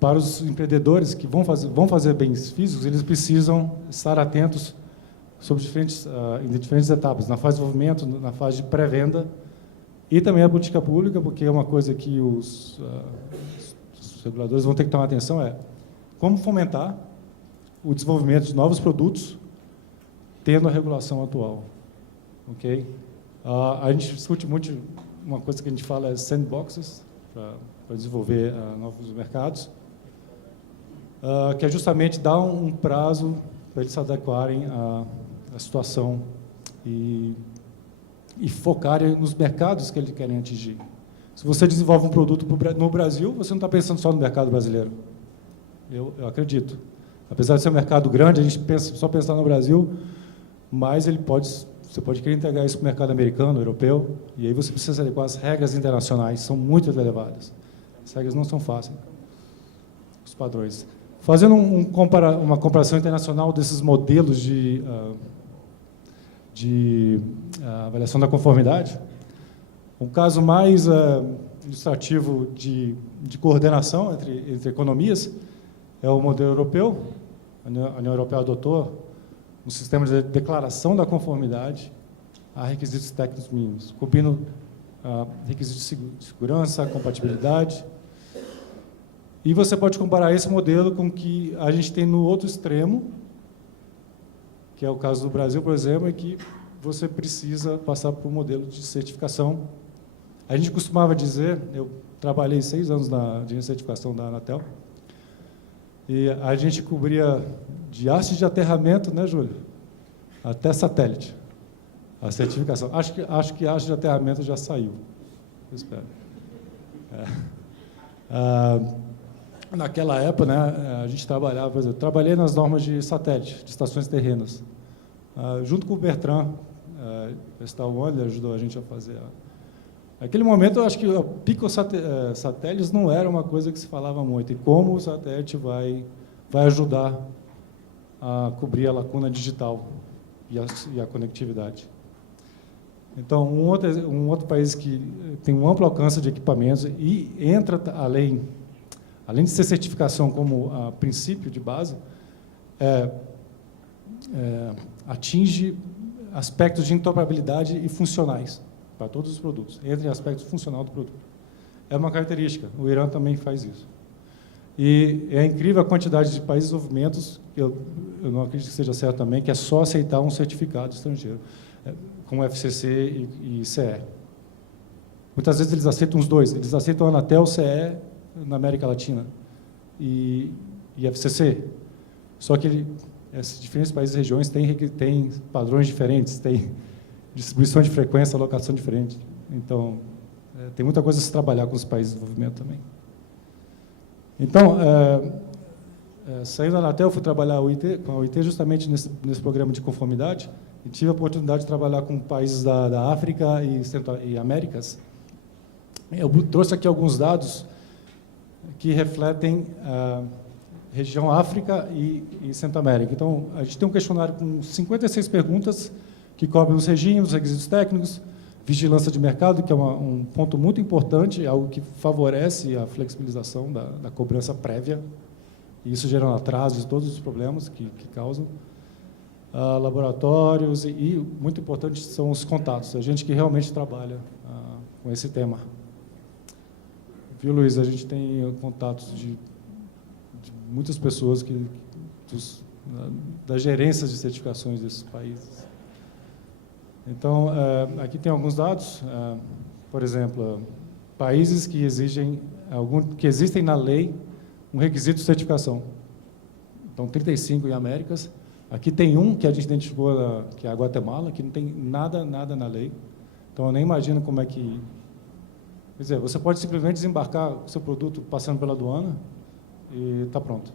para os empreendedores que vão fazer bens físicos, eles precisam estar atentos sobre em diferentes etapas, na fase de desenvolvimento, na fase de pré-venda, e também a política pública, porque é uma coisa que os reguladores vão ter que tomar atenção, como fomentar o desenvolvimento de novos produtos, tendo a regulação atual. Okay? A gente discute muito, uma coisa que a gente fala é sandboxes, para desenvolver novos mercados, que é justamente dar um prazo para eles se adequarem à situação e focarem nos mercados que eles querem atingir. Se você desenvolve um produto no Brasil, você não está pensando só no mercado brasileiro. Eu acredito. Apesar de ser um mercado grande, a gente só pensar no Brasil, mas ele pode Você pode querer entregar isso para o mercado americano, europeu, e aí você precisa adequar as regras internacionais, são muito elevadas. As regras não são fáceis, os padrões. Fazendo uma comparação internacional desses modelos de avaliação da conformidade, um caso mais ilustrativo de coordenação entre economias é o modelo europeu. A União Europeia adotou um sistema de declaração da conformidade a requisitos técnicos mínimos, cobrindo requisitos de segurança, compatibilidade. E você pode comparar esse modelo com o que a gente tem no outro extremo, que é o caso do Brasil, por exemplo, em que você precisa passar por um modelo de certificação. A gente costumava dizer, eu trabalhei 6 anos de certificação da Anatel, e a gente cobria de haste de aterramento, né, Júlio? Até satélite, a certificação. Acho que a haste de aterramento já saiu, eu espero. Naquela época, né, a gente trabalhava, por exemplo, trabalhei nas normas de satélite, de estações terrenas, junto com o Bertrand, ele ajudou a gente a fazer. Naquele momento, eu acho que o picosatélites não era uma coisa que se falava muito, e como o satélite vai ajudar a cobrir a lacuna digital e a conectividade. Então, um outro país que tem um amplo alcance de equipamentos e entra além de ser certificação como princípio de base, atinge aspectos de interoperabilidade e funcionais para todos os produtos, entre aspectos funcional do produto. É uma característica, o Irã também faz isso. E é incrível a quantidade de países de desenvolvimento, eu não acredito que seja certo também, que é só aceitar um certificado estrangeiro, como FCC e CE. Muitas vezes eles aceitam os dois, eles aceitam a Anatel, CE, na América Latina, e FCC. Só que esses diferentes países e regiões têm padrões diferentes, têm distribuição de frequência, alocação diferente. Então, tem muita coisa a se trabalhar com os países de desenvolvimento também. Então, saindo da Anatel, fui trabalhar com a UIT justamente nesse programa de conformidade, e tive a oportunidade de trabalhar com países da África e Américas. Eu trouxe aqui alguns dados que refletem a região África e Centro-América. Então, a gente tem um questionário com 56 perguntas que cobrem os regimes, os requisitos técnicos, vigilância de mercado, que é um ponto muito importante, algo que favorece a flexibilização da cobrança prévia, e isso gera atrasos e todos os problemas que causam. Laboratórios e, muito importante, são os contatos, a gente que realmente trabalha com esse tema. Viu, Luiz? A gente tem contatos de muitas pessoas das gerências de certificações desses países. Então, aqui tem alguns dados. Por exemplo, países que existem na lei um requisito de certificação. Então, 35 em Américas. Aqui tem um que a gente identificou, que é a Guatemala, que não tem nada na lei. Então, eu nem imagino como é que... Quer dizer, você pode simplesmente desembarcar o seu produto passando pela aduana e está pronto.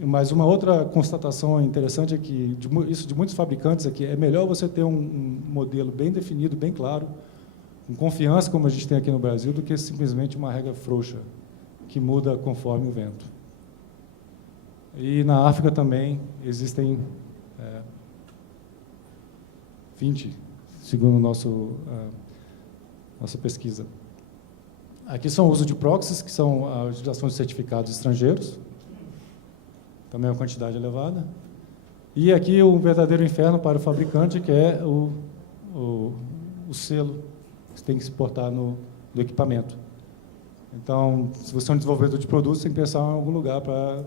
Mas uma outra constatação interessante é que, isso de muitos fabricantes aqui, é melhor você ter um modelo bem definido, bem claro, com confiança, como a gente tem aqui no Brasil, do que simplesmente uma regra frouxa, que muda conforme o vento. E na África também existem 20, segundo nossa pesquisa. Aqui são o uso de proxies, que são a utilização de certificados estrangeiros, também é uma quantidade elevada. E aqui o verdadeiro inferno para o fabricante, que é o selo que tem que se portar no equipamento. Então, se você é um desenvolvedor de produtos, tem que pensar em algum lugar para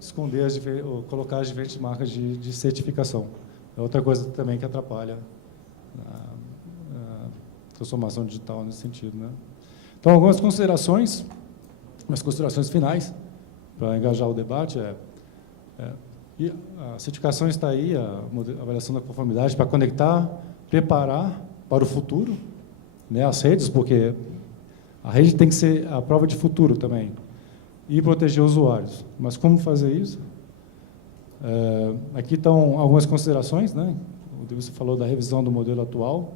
esconder ou colocar as diferentes marcas de certificação. É outra coisa também que atrapalha a transformação digital nesse sentido, né? Então, algumas considerações finais, para engajar o debate, e a certificação está aí, a avaliação da conformidade, para conectar, preparar para o futuro, né, as redes, porque a rede tem que ser a prova de futuro também, e proteger os usuários. Mas como fazer isso? Aqui estão algumas considerações, né? O Davidson falou da revisão do modelo atual.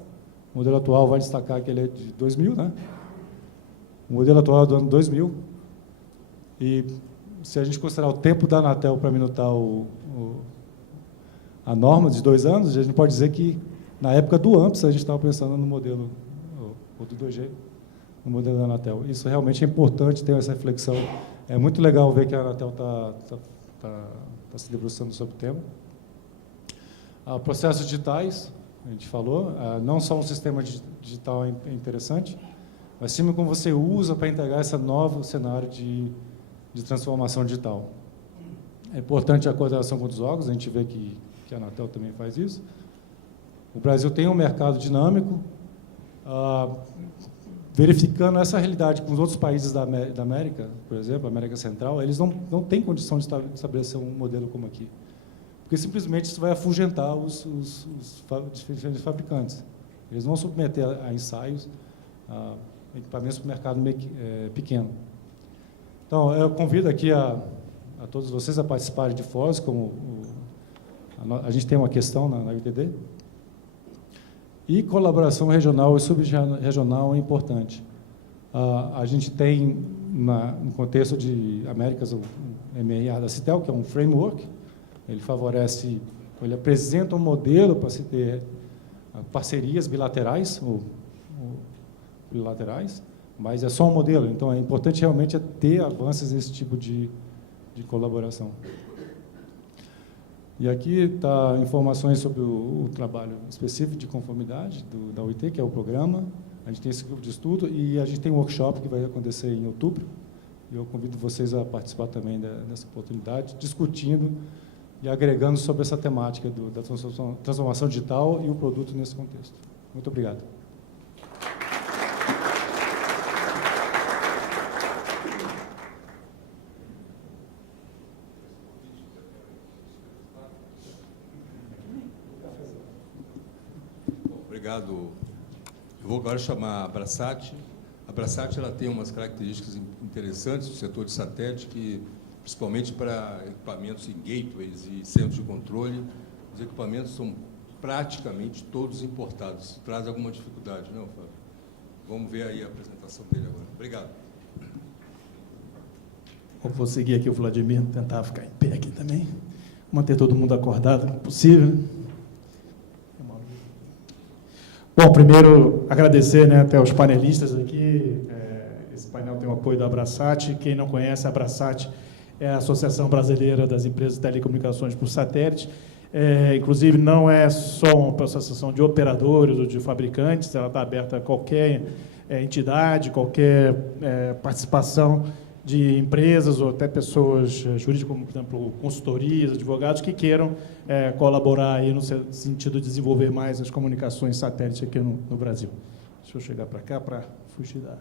O modelo atual vai destacar que ele é de 2000, né? O modelo atual é do ano 2000. E se a gente considerar o tempo da Anatel para minutar a norma de 2 anos, a gente pode dizer que, na época do AMPS, a gente estava pensando no modelo, ou do 2G, no modelo da Anatel. Isso realmente é importante ter essa reflexão. É muito legal ver que a Anatel está se debruçando sobre o tema. Processos digitais, a gente falou, não só um sistema digital é interessante, mas sim como você usa para integrar esse novo cenário de transformação digital. É importante a coordenação com os órgãos, a gente vê que a Anatel também faz isso. O Brasil tem um mercado dinâmico, verificando essa realidade com os outros países da América, por exemplo, a América Central, eles não têm condição de estabelecer um modelo como aqui. Porque simplesmente isso vai afugentar os diferentes fabricantes. Eles vão submeter a ensaios, a equipamentos para o mercado pequeno. Então, eu convido aqui a todos vocês a participarem de fóruns, como a gente tem uma questão na UTD. E colaboração regional e subregional é importante. A gente tem, no contexto de Américas, o MRA da Citel, que é um framework. Ele apresenta um modelo para se ter parcerias bilaterais ou bilaterais, mas é só um modelo. Então, é importante realmente ter avanços nesse tipo de colaboração. E aqui está informações sobre o trabalho específico de conformidade da UIT, que é o programa. A gente tem esse grupo de estudo e a gente tem um workshop que vai acontecer em outubro. E eu convido vocês a participar também dessa oportunidade, discutindo e agregando sobre essa temática da transformação digital e o produto nesse contexto. Muito obrigado. Obrigado. Eu vou agora chamar a Abrasat. A Abrasat ela tem umas características interessantes do setor de satélite, que, principalmente para equipamentos em gateways e centros de controle, os equipamentos são praticamente todos importados. Traz alguma dificuldade, não, Fábio? Vamos ver aí a apresentação dele agora. Obrigado. Eu vou seguir aqui o Vladimir, tentar ficar em pé aqui também. Manter todo mundo acordado, possível, né? Bom, primeiro agradecer, né, até os panelistas aqui. Esse painel tem o apoio da Abrasat. Quem não conhece, a Abrasat é a Associação Brasileira das Empresas de Telecomunicações por Satélite. Inclusive, não é só uma associação de operadores ou de fabricantes, ela está aberta a qualquer entidade, qualquer participação de empresas ou até pessoas jurídicas, como, por exemplo, consultorias, advogados, que queiram colaborar aí no sentido de desenvolver mais as comunicações satélite aqui no Brasil. Deixa eu chegar para cá para fugir da...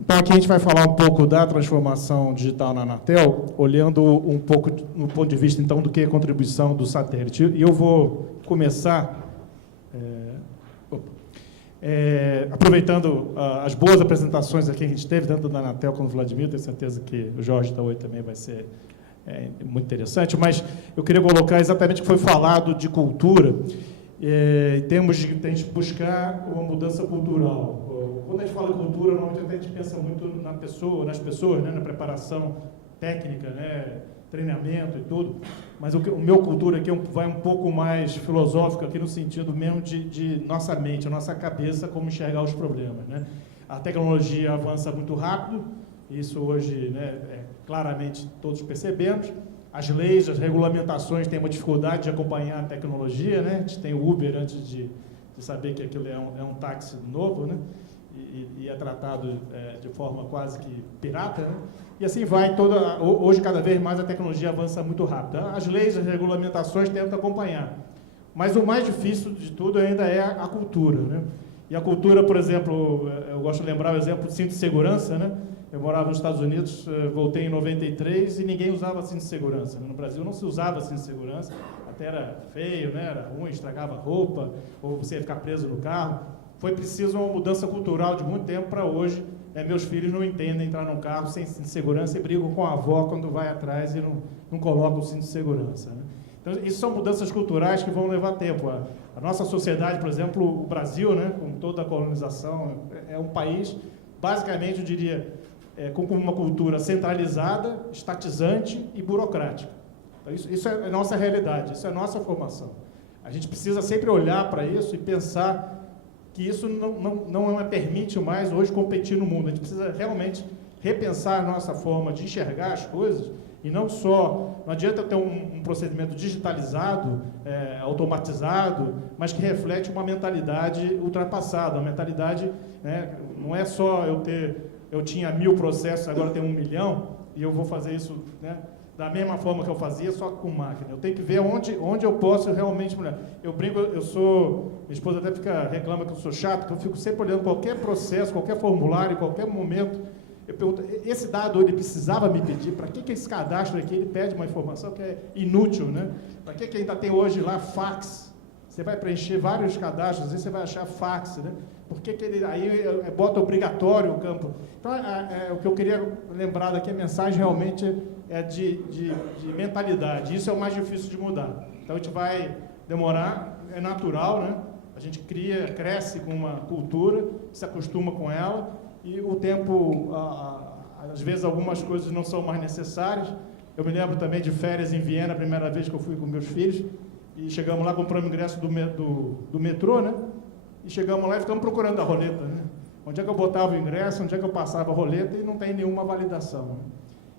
Então, aqui a gente vai falar um pouco da transformação digital na Anatel, olhando um pouco no ponto de vista, então, do que é a contribuição do satélite. E eu vou começar... aproveitando as boas apresentações aqui que a gente teve, tanto da Anatel como do Vladimir, tenho certeza que o Jorge da Oi também vai ser muito interessante, mas eu queria colocar exatamente o que foi falado de cultura, em termos de a gente buscar uma mudança cultural. Quando a gente fala de cultura, normalmente a gente pensa muito nas pessoas, né, na preparação técnica, né, treinamento e tudo, mas o meu cultura aqui vai um pouco mais filosófico aqui no sentido mesmo de nossa mente, a nossa cabeça, como enxergar os problemas, né? A tecnologia avança muito rápido, isso hoje, né, claramente todos percebemos. As leis, as regulamentações têm uma dificuldade de acompanhar a tecnologia, né? A gente tem o Uber antes de saber que aquilo é um táxi novo, né? E é tratado de forma quase que pirata, né? E assim vai hoje cada vez mais a tecnologia avança muito rápido. As leis, as regulamentações tentam acompanhar. Mas o mais difícil de tudo ainda é a cultura, né? E a cultura, por exemplo, eu gosto de lembrar o exemplo do cinto de segurança, né? Eu morava nos Estados Unidos, voltei em 93 e ninguém usava cinto de segurança. No Brasil não se usava cinto de segurança, até era feio, né? Era ruim, estragava a roupa, ou você ia ficar preso no carro. Foi preciso uma mudança cultural de muito tempo para hoje meus filhos não entendem entrar num carro sem cinto de segurança e brigam com a avó quando vai atrás e não colocam o cinto de segurança, né? Então, isso são mudanças culturais que vão levar tempo. A nossa sociedade, por exemplo, o Brasil, né, com toda a colonização, é um país, basicamente, eu diria, com uma cultura centralizada, estatizante e burocrática. Então, isso é a nossa realidade, isso é a nossa formação. A gente precisa sempre olhar para isso e pensar que isso não permite mais hoje competir no mundo. A gente precisa realmente repensar a nossa forma de enxergar as coisas e não adianta ter um procedimento digitalizado, automatizado, mas que reflete uma mentalidade ultrapassada, uma mentalidade, né, não é só eu tinha 1000 processos, agora tenho 1 milhão, e eu vou fazer isso, né, da mesma forma que eu fazia, só com máquina. Eu tenho que ver onde eu posso realmente mudar. Eu brinco, minha esposa até reclama que eu sou chato, que eu fico sempre olhando qualquer processo, qualquer formulário, qualquer momento. Eu pergunto, esse dado ele precisava me pedir? Para que esse cadastro aqui ele pede uma informação que é inútil, né? Para que ainda tem hoje lá fax? Você vai preencher vários cadastros, às vezes você vai achar fax, né? Por que ele aí bota obrigatório o campo? Então, o que eu queria lembrar daqui, a mensagem realmente é de mentalidade. Isso é o mais difícil de mudar. Então, a gente vai demorar, é natural, né? A gente cresce com uma cultura, se acostuma com ela, e o tempo, às vezes, algumas coisas não são mais necessárias. Eu me lembro também de férias em Viena, a primeira vez que eu fui com meus filhos, e chegamos lá, compramos o ingresso do metrô, né? E chegamos lá e ficamos procurando a roleta, né? Onde é que eu botava o ingresso, onde é que eu passava a roleta, e não tem nenhuma validação, né?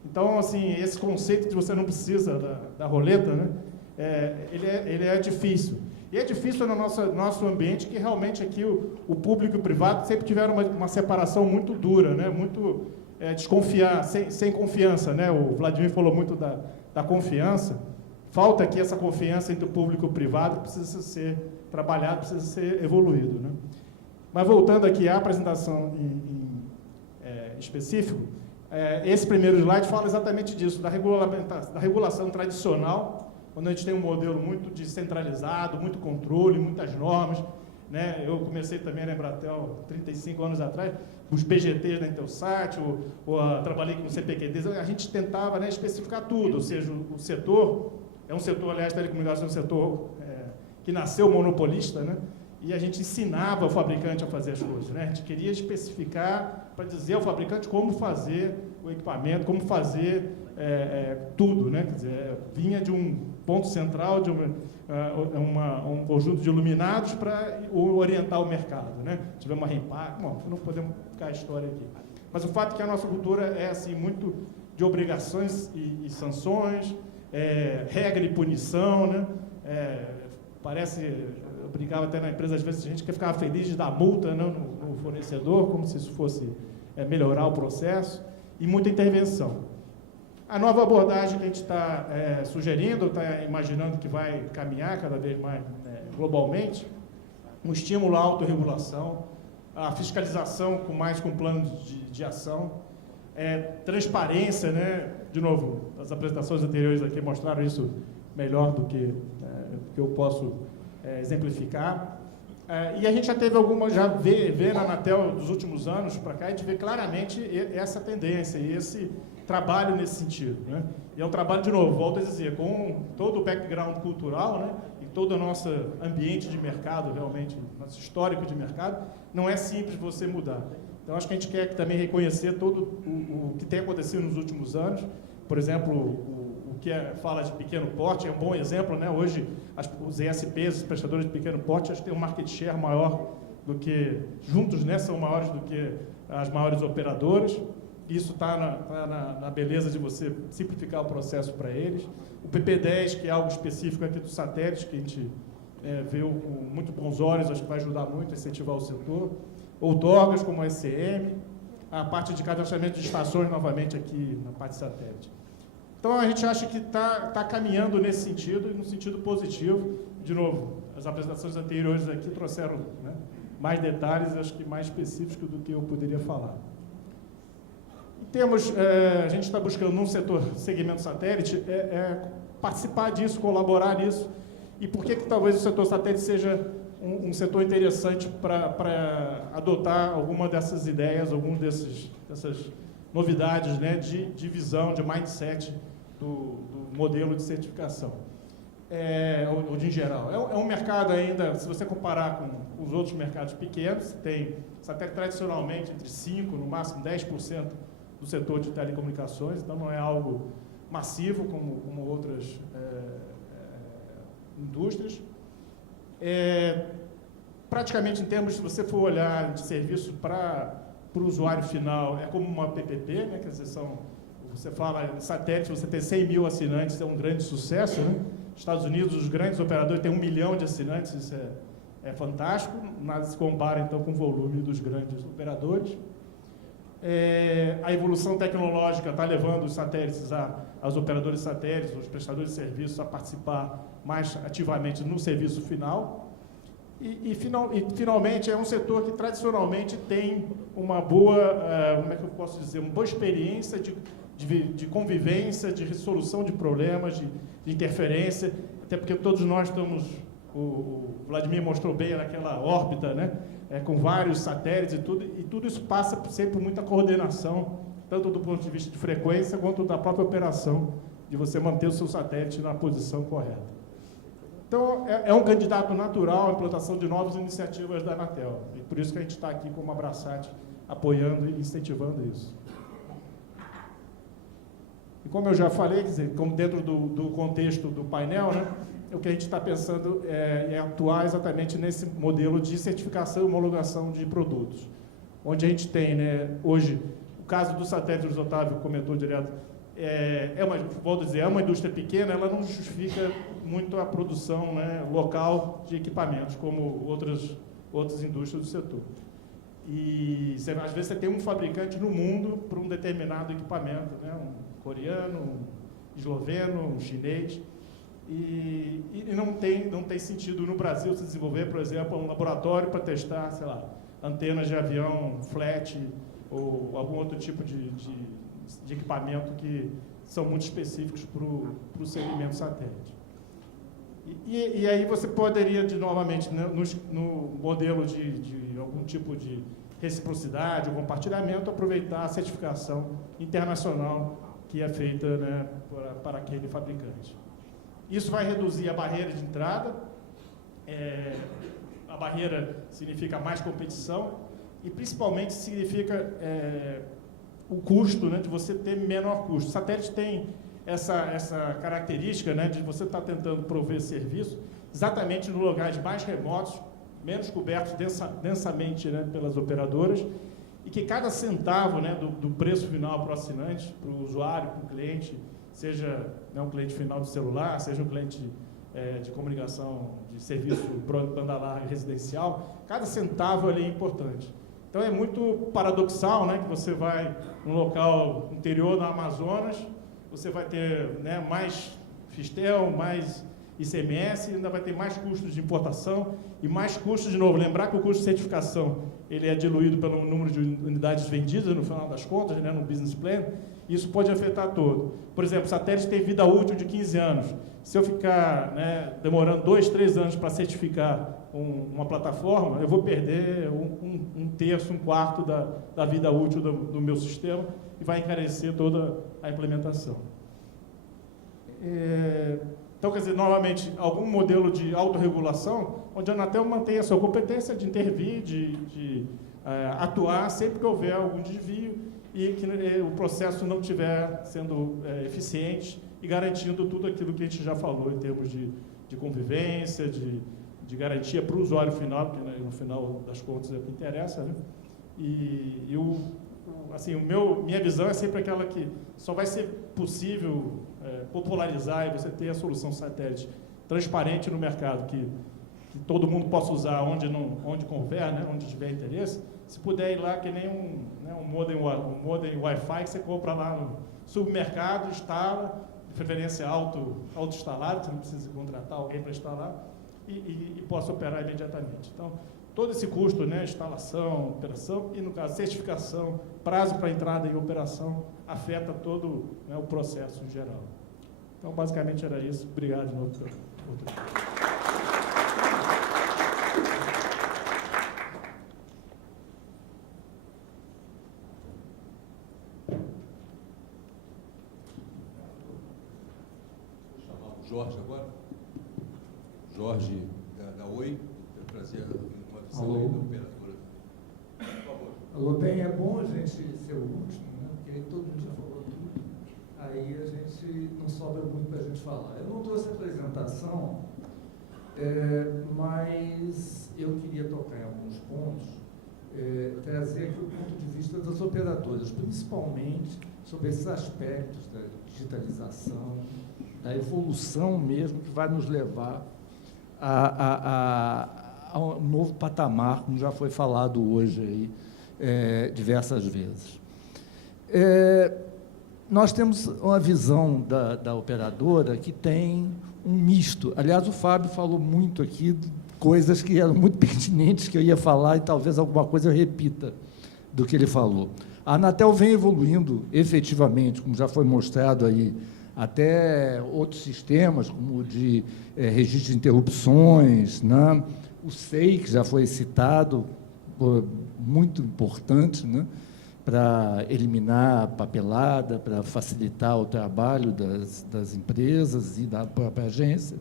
Então, assim, esse conceito de você não precisa da roleta, né? Ele é difícil. E é difícil no nosso ambiente, que realmente aqui o público e o privado sempre tiveram uma separação muito dura, né? Muito desconfiar, sem confiança, né? O Vladimir falou muito da confiança. Falta aqui essa confiança entre o público e o privado, que precisa ser trabalhado, precisa ser evoluído, né? Mas voltando aqui à apresentação em específico, esse primeiro slide fala exatamente disso, da regulação tradicional, quando a gente tem um modelo muito descentralizado, muito controle, muitas normas, né? Eu comecei também na Embratel 35 anos atrás, os BGTs da Intelsat, trabalhei com o CPQD, a gente tentava, né, especificar tudo, ou seja, o setor, é um setor, aliás, telecomunicação é um setor que nasceu monopolista, né? E a gente ensinava o fabricante a fazer as coisas, né? A gente queria especificar para dizer ao fabricante como fazer o equipamento, como fazer tudo, né? Quer dizer, vinha de um ponto central, de um conjunto de iluminados para orientar o mercado, né? Tivemos uma Rempac, não podemos ficar a história aqui. Mas o fato é que a nossa cultura é assim, muito de obrigações e sanções, regra e punição, né? Eu brincava até na empresa, às vezes a gente ficava feliz de dar multa, né, no fornecedor, como se isso fosse melhorar o processo, e muita intervenção. A nova abordagem que a gente está sugerindo, está imaginando que vai caminhar cada vez mais globalmente, um estímulo à autorregulação, a fiscalização com plano de ação, transparência, né? De novo, as apresentações anteriores aqui mostraram isso melhor do que eu posso exemplificar. E a gente já teve já vê na Anatel dos últimos anos para cá, a gente vê claramente essa tendência e esse trabalho nesse sentido, né? E é um trabalho, de novo, volto a dizer, com todo o background cultural, né? E todo o nosso ambiente de mercado, realmente, nosso histórico de mercado, não é simples você mudar. Então, acho que a gente quer também reconhecer todo o que tem acontecido nos últimos anos. Por exemplo, o que fala de pequeno porte é um bom exemplo, né? Hoje, os ESPs, os prestadores de pequeno porte, acho que têm um market share maior do que, juntos, né? São maiores do que as maiores operadoras. Isso está na beleza de você simplificar o processo para eles. O PP10, que é algo específico aqui do satélite, que a gente vê com muito bons olhos, acho que vai ajudar muito a incentivar o setor. Outorgas, como a SCM, a parte de cadastramento de estações, novamente, aqui na parte de satélite. Então, a gente acha que está caminhando nesse sentido, e no sentido positivo. De novo, as apresentações anteriores aqui trouxeram, né, mais detalhes, acho que mais específicos do que eu poderia falar. A gente está buscando, num segmento satélite, participar disso, colaborar nisso. E por que talvez o setor satélite seja um setor interessante para adotar alguma dessas ideias, dessas novidades, né, de visão, de mindset do modelo de certificação, ou de em geral. É um mercado ainda, se você comparar com os outros mercados pequenos, tem satélite tradicionalmente entre 5%, no máximo 10% do setor de telecomunicações, então não é algo massivo como outras indústrias. Praticamente, em termos, se você for olhar de serviço para o usuário final, é como uma PPP, né? Quer dizer, você fala em satélite, você tem 100 mil assinantes, é um grande sucesso, né? Estados Unidos, os grandes operadores têm 1 milhão de assinantes, isso é fantástico, nada se compara, então, com o volume dos grandes operadores. A evolução tecnológica está levando os satélites, os operadores de satélites, os prestadores de serviços a participar mais ativamente no serviço final. E finalmente, é um setor que tradicionalmente tem uma boa, como é que eu posso dizer, uma boa experiência de convivência, de resolução de problemas, de interferência, até porque todos nós estamos, o Vladimir mostrou bem naquela órbita, né, com vários satélites e tudo isso passa sempre por muita coordenação, tanto do ponto de vista de frequência, quanto da própria operação, de você manter o seu satélite na posição correta. Então, é um candidato natural à implantação de novas iniciativas da Anatel, e por isso que a gente está aqui como Abrasat, apoiando e incentivando isso. E como eu já falei, quer dizer, como dentro do contexto do painel, né, o que a gente está pensando é atuar exatamente nesse modelo de certificação e homologação de produtos, onde a gente tem, né, hoje, o caso do satélite, o Otávio comentou direto, é uma indústria pequena, ela não justifica muito a produção, né, local de equipamentos, como outras indústrias do setor. E às vezes você tem um fabricante no mundo para um determinado equipamento, né, um coreano, um esloveno, um chinês, e não tem sentido no Brasil se desenvolver, por exemplo, um laboratório para testar, sei lá, antenas de avião flat ou algum outro tipo de equipamento que são muito específicos para o segmento satélite. E aí você poderia, novamente, né, no modelo de algum tipo de reciprocidade ou compartilhamento, aproveitar a certificação internacional que é feita, né, para aquele fabricante. Isso vai reduzir a barreira de entrada, a barreira significa mais competição e, principalmente, significa o custo, né, de você ter menor custo. O satélite tem essa característica, né, de você estar tentando prover serviço exatamente nos lugares mais remotos, menos cobertos densamente, né, pelas operadoras, e que cada centavo, né, do preço final para o assinante, para o usuário, para o cliente, seja, né, um cliente final de celular, seja um cliente de comunicação, de serviço banda larga residencial, cada centavo ali é importante. Então é muito paradoxal, né, que você vai num local interior no Amazonas, você vai ter, né, mais Fistel, mais ICMS, ainda vai ter mais custos de importação e mais custos, de novo, lembrar que o custo de certificação ele é diluído pelo número de unidades vendidas no final das contas, né, no business plan, e isso pode afetar todo. Por exemplo, o satélite tem vida útil de 15 anos. Se eu ficar, né, demorando 2, 3 anos para certificar uma plataforma, eu vou perder um terço, um quarto da vida útil do meu sistema e vai encarecer toda a implementação. Então, quer dizer, novamente, algum modelo de autorregulação, onde a Anatel mantém a sua competência de intervir, de atuar sempre que houver algum desvio e que o processo não estiver sendo eficiente e garantindo tudo aquilo que a gente já falou em termos de convivência, de garantia para o usuário final, que, né, no final das contas é o que interessa, né? Assim, minha visão é sempre aquela que só vai ser possível popularizar e você ter a solução satélite transparente no mercado, que todo mundo possa usar onde couber, né, onde tiver interesse, se puder ir lá que nem um modem Wi-Fi que você compra lá no supermercado, instala, de preferência auto-instalado, você não precisa contratar alguém para instalar, e possa operar imediatamente. Então, todo esse custo, né, instalação, operação e, no caso, certificação, prazo para entrada em operação, afeta todo, né, o processo em geral. Então, basicamente era isso. Obrigado de novo pela oportunidade. Jorge agora. Jorge, da Oi, trazer uma visão Alô. aí da operadora. Por favor. Alô, bem, é bom a gente ser o último, né? Porque todo mundo já falou tudo. Aí a gente não sobra muito para a gente falar. Eu não trouxe apresentação, mas eu queria tocar em alguns pontos, trazer aqui o ponto de vista das operadoras, principalmente sobre esses aspectos da digitalização, da evolução mesmo que vai nos levar a um novo patamar, como já foi falado hoje aí, diversas vezes. Nós temos uma visão da operadora que tem um misto. Aliás, o Fábio falou muito aqui de coisas que eram muito pertinentes, que eu ia falar, e talvez alguma coisa eu repita do que ele falou. A Anatel vem evoluindo efetivamente, como já foi mostrado aí, até outros sistemas, como o de registro de interrupções, né? O SEI, que já foi citado, muito importante, né? Para eliminar a papelada, para facilitar o trabalho das empresas e da própria agência.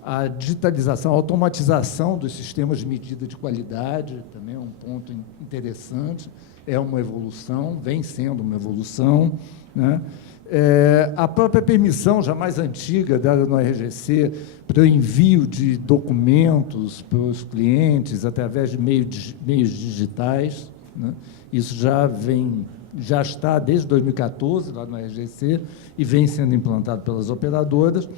A digitalização, a automatização dos sistemas de medida de qualidade também é um ponto interessante, é uma evolução, vem sendo uma evolução, né? A própria permissão, já mais antiga, dada no RGC, para o envio de documentos para os clientes através de meios digitais, né? Isso já está desde 2014, lá no RGC, e vem sendo implantado pelas operadoras.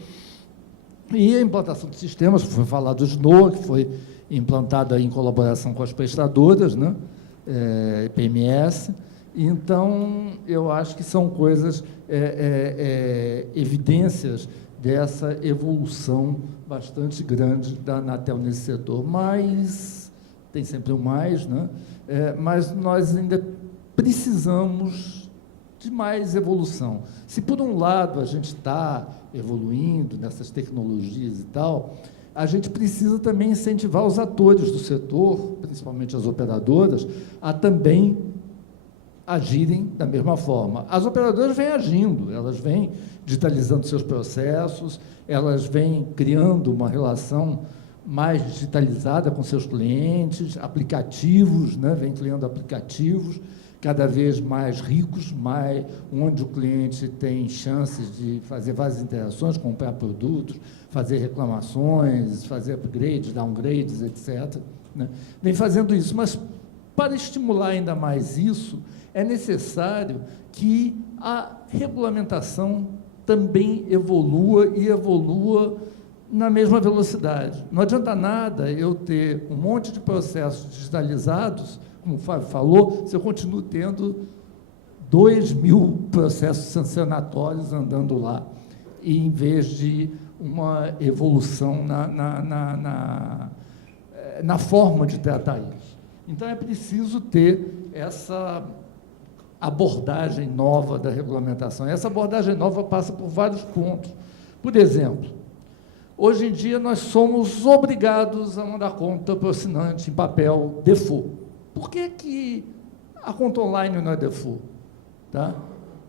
E a implantação de sistemas, foi falado do SNOA, que foi implantado aí em colaboração com as prestadoras, né? PMS. Então, eu acho que são coisas, evidências dessa evolução bastante grande da Anatel nesse setor. Mas, tem sempre um mais, né? Mas nós ainda precisamos de mais evolução. Se, por um lado, a gente está evoluindo nessas tecnologias e tal, a gente precisa também incentivar os atores do setor, principalmente as operadoras, a também agirem da mesma forma. As operadoras vêm agindo, elas vêm digitalizando seus processos, elas vêm criando uma relação mais digitalizada com seus clientes, aplicativos, né? Vêm criando aplicativos cada vez mais ricos, onde o cliente tem chances de fazer várias interações, comprar produtos, fazer reclamações, fazer upgrades, downgrades, etc., né? Vem fazendo isso, mas para estimular ainda mais isso, é necessário que a regulamentação também evolua e evolua na mesma velocidade. Não adianta nada eu ter um monte de processos digitalizados, como o Fábio falou, se eu continuo tendo 2.000 processos sancionatórios andando lá, e em vez de uma evolução na forma de tratar isso. Então, é preciso ter essa abordagem nova da regulamentação. Essa abordagem nova passa por vários pontos. Por exemplo, hoje em dia nós somos obrigados a mandar conta para o assinante em papel default. Por que a conta online não é default? Tá?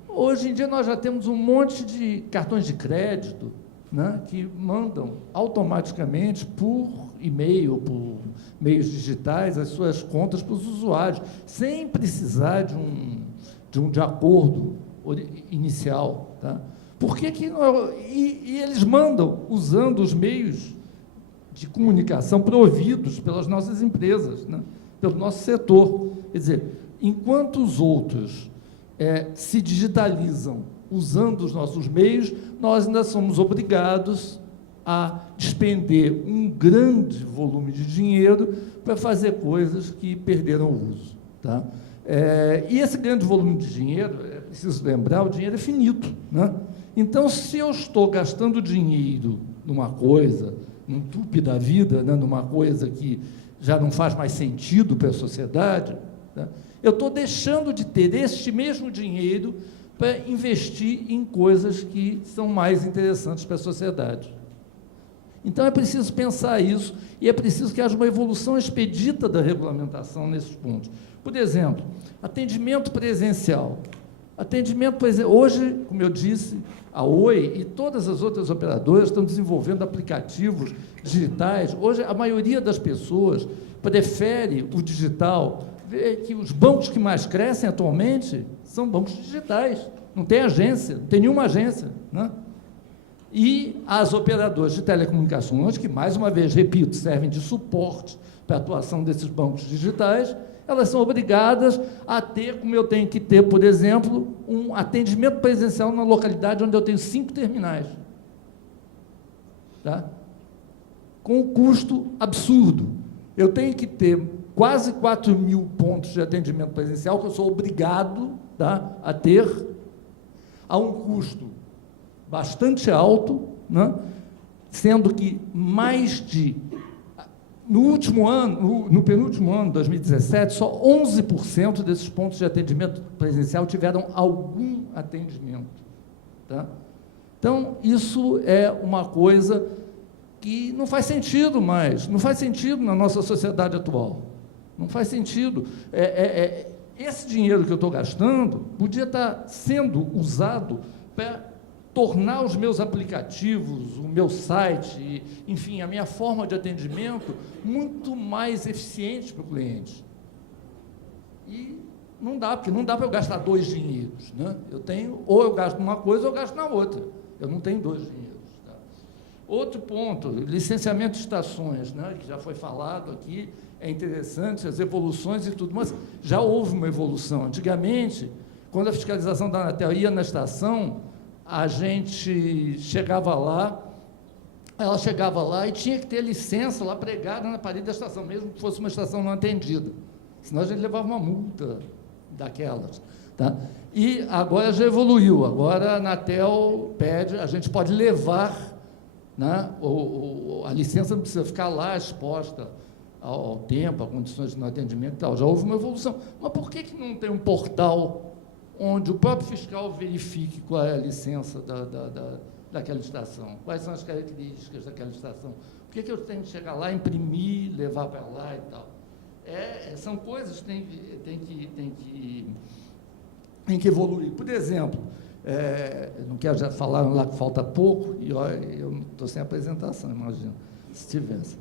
Hoje em dia nós já temos um monte de cartões de crédito, né, que mandam automaticamente por e-mail, por meios digitais, as suas contas para os usuários, sem precisar de um acordo inicial. Tá? Por que não, e eles mandam usando os meios de comunicação providos pelas nossas empresas, né, pelo nosso setor. Quer dizer, enquanto os outros se digitalizam usando os nossos meios, nós ainda somos obrigados a despender um grande volume de dinheiro para fazer coisas que perderam o uso. Tá? E esse grande volume de dinheiro, é preciso lembrar, o dinheiro é finito. Né? Então, se eu estou gastando dinheiro numa coisa, num tupi da vida, né, numa coisa que já não faz mais sentido para a sociedade, né, eu estou deixando de ter este mesmo dinheiro para investir em coisas que são mais interessantes para a sociedade. Então, é preciso pensar isso e é preciso que haja uma evolução expedita da regulamentação nesses pontos. Por exemplo, atendimento presencial. Atendimento, pois hoje, como eu disse, a Oi e todas as outras operadoras estão desenvolvendo aplicativos digitais. Hoje, a maioria das pessoas prefere o digital. Vê que os bancos que mais crescem atualmente são bancos digitais. Não tem agência, não tem nenhuma agência, né? E as operadoras de telecomunicações, que, mais uma vez, repito, servem de suporte para a atuação desses bancos digitais, elas são obrigadas a ter, como eu tenho que ter, por exemplo, um atendimento presencial na localidade onde eu tenho 5 terminais. Tá? Com um custo absurdo. Eu tenho que ter quase 4.000 pontos de atendimento presencial que eu sou obrigado, tá, a ter, a um custo bastante alto, né? Sendo que mais de... No último ano, no penúltimo ano, 2017, só 11% desses pontos de atendimento presencial tiveram algum atendimento. Tá? Então, isso é uma coisa que não faz sentido mais, não faz sentido na nossa sociedade atual. Não faz sentido. Esse dinheiro que eu estou gastando podia estar sendo usado para tornar os meus aplicativos, o meu site, enfim, a minha forma de atendimento muito mais eficiente para o cliente. E não dá, porque não dá para eu gastar 2 dinheiros, né? Eu tenho, ou eu gasto numa coisa ou eu gasto na outra. Eu não tenho 2 dinheiros. Tá? Outro ponto, licenciamento de estações, né, que já foi falado aqui, é interessante, as evoluções e tudo, mas já houve uma evolução. Antigamente, quando a fiscalização da Anatel ia na estação, a gente chegava lá, ela chegava lá e tinha que ter licença lá pregada na parede da estação, mesmo que fosse uma estação não atendida. Senão a gente levava uma multa daquelas. Tá? E agora já evoluiu, agora a Anatel pede, a gente pode levar, né, a licença não precisa ficar lá exposta ao tempo, a condições de não atendimento e tal. Já houve uma evolução. Mas por que não tem um portal onde o próprio fiscal verifique qual é a licença daquela estação, quais são as características daquela estação? Por que eu tenho que chegar lá, imprimir, levar para lá e tal? São coisas que tem que evoluir. Por exemplo, não quero já falar lá que falta pouco, e ó, eu estou sem apresentação, imagina, se tivesse.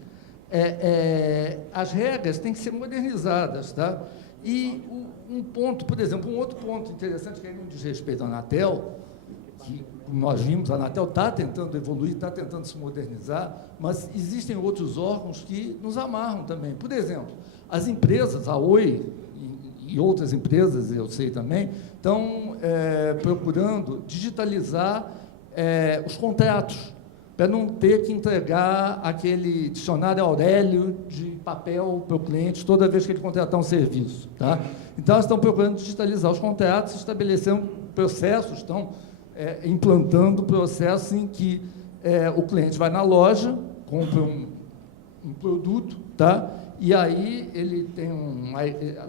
As regras têm que ser modernizadas, tá? E um ponto, por exemplo, um outro ponto interessante que aí não diz respeito à Anatel, que, como nós vimos, a Anatel está tentando evoluir, está tentando se modernizar, mas existem outros órgãos que nos amarram também. Por exemplo, as empresas, a Oi e outras empresas, eu sei também, estão procurando digitalizar os contratos, para não ter que entregar aquele dicionário Aurélio de papel para o cliente toda vez que ele contratar um serviço. Tá? Então, elas estão procurando digitalizar os contratos, estabelecendo processos, estão implantando processos em que o cliente vai na loja, compra um produto, tá? E aí ele tem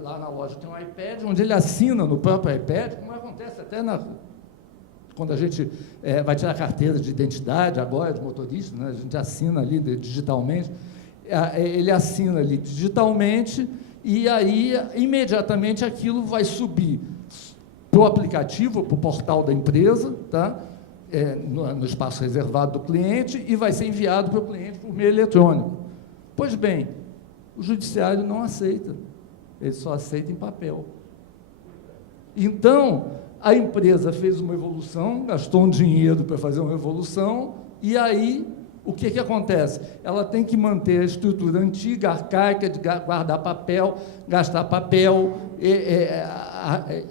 lá na loja tem um iPad, onde ele assina no próprio iPad, como acontece até quando a gente vai tirar a carteira de identidade agora, de motorista, né, a gente assina ali digitalmente, ele assina ali digitalmente e aí, imediatamente, aquilo vai subir para o aplicativo, para o portal da empresa, tá? No espaço reservado do cliente e vai ser enviado para o cliente por meio eletrônico. Pois bem, o judiciário não aceita, ele só aceita em papel. Então, a empresa fez uma evolução, gastou um dinheiro para fazer uma evolução, e aí, o que acontece? Ela tem que manter a estrutura antiga, arcaica, de guardar papel, gastar papel,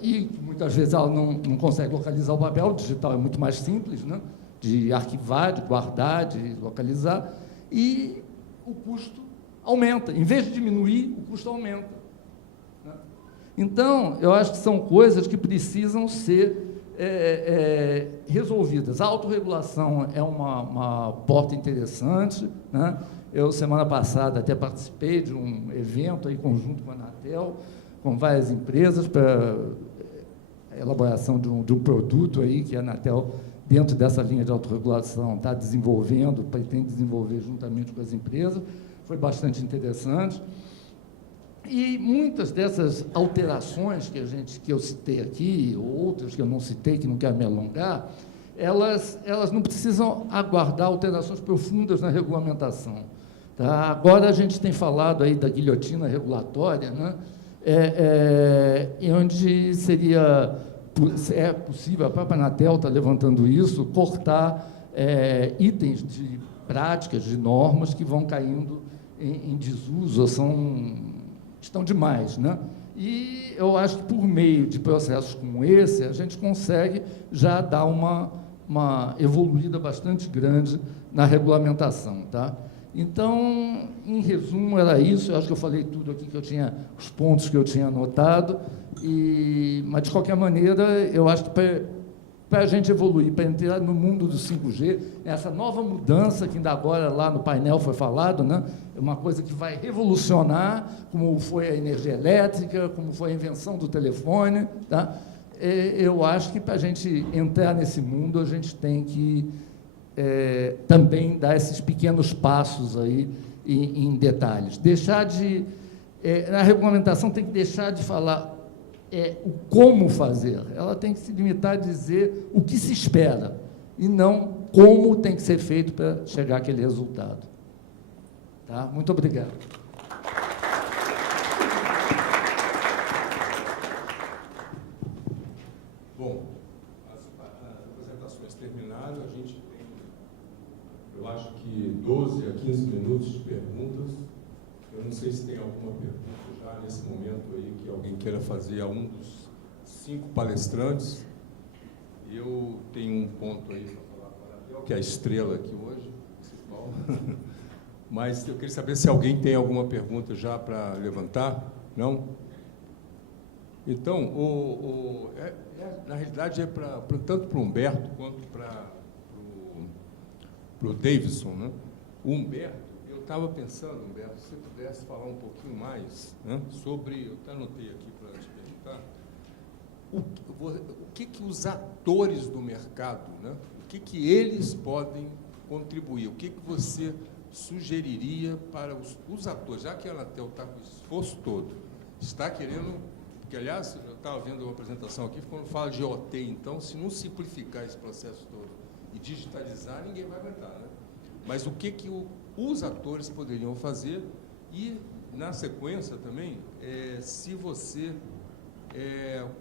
e muitas vezes ela não consegue localizar o papel, o digital é muito mais simples, né? De arquivar, de guardar, de localizar, e o custo aumenta. Em vez de diminuir, o custo aumenta. Então, eu acho que são coisas que precisam ser resolvidas. A autorregulação é uma porta interessante, né? Eu, semana passada, até participei de um evento aí, conjunto com a Anatel, com várias empresas, para a elaboração de um produto aí, que a Anatel, dentro dessa linha de autorregulação, está desenvolvendo, pretende desenvolver juntamente com as empresas. Foi bastante interessante. E muitas dessas alterações que eu citei aqui, ou outras que eu não citei, que não quero me alongar, elas não precisam aguardar alterações profundas na regulamentação. Tá? Agora a gente tem falado aí da guilhotina regulatória, né? Onde é possível, a própria Anatel está levantando isso, cortar itens de práticas, de normas que vão caindo em desuso, estão demais, né? E eu acho que por meio de processos como esse, a gente consegue já dar uma evoluída bastante grande na regulamentação, tá? Então, em resumo, era isso. Eu acho que eu falei tudo aqui os pontos que eu tinha anotado, mas, de qualquer maneira, eu acho que para a gente evoluir, para entrar no mundo do 5G, essa nova mudança que ainda agora lá no painel foi falado, né? É uma coisa que vai revolucionar, como foi a energia elétrica, como foi a invenção do telefone, tá? Eu acho que para a gente entrar nesse mundo, a gente tem que também dar esses pequenos passos aí em detalhes. A regulamentação tem que deixar de falar o como fazer, ela tem que se limitar a dizer o que se espera, e não como tem que ser feito para chegar àquele resultado. Tá? Muito obrigado. Bom, as apresentações terminaram, a gente tem, eu acho que 12 a 15 minutos de perguntas. Eu não sei se tem alguma pergunta já nesse momento aí que alguém queira fazer a um dos 5 palestrantes. Eu tenho um ponto aí para falar com a Anatel, que é a estrela aqui hoje, principal. Mas eu queria saber se alguém tem alguma pergunta já para levantar. Não? Então, na realidade, tanto para o Humberto quanto para o Davidson, né? O Humberto, eu estava pensando, Humberto, se você pudesse falar um pouquinho mais, né, sobre, eu até anotei aqui para te perguntar, o que os atores do mercado, né, o que eles podem contribuir, o que você sugeriria para os atores, já que a Anatel está com o esforço todo, está querendo, porque, aliás, eu estava vendo uma apresentação aqui, quando fala de OT, então, se não simplificar esse processo todo e digitalizar, ninguém vai aguentar, né? Mas o que os atores poderiam fazer e, na sequência também, se você...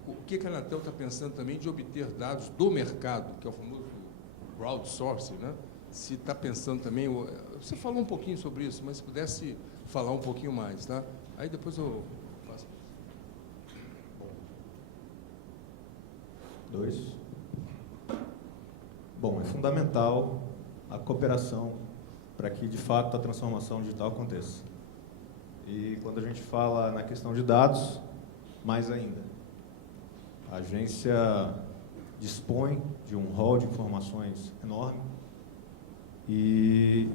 o que a Anatel está pensando também de obter dados do mercado, que é o famoso crowdsourcing, né? Se está pensando também... Você falou um pouquinho sobre isso, mas se pudesse falar um pouquinho mais, tá? Aí depois eu faço. Bom, é fundamental a cooperação para que, de fato, a transformação digital aconteça. E quando a gente fala na questão de dados, mais ainda. A agência dispõe de um rol de informações enorme e,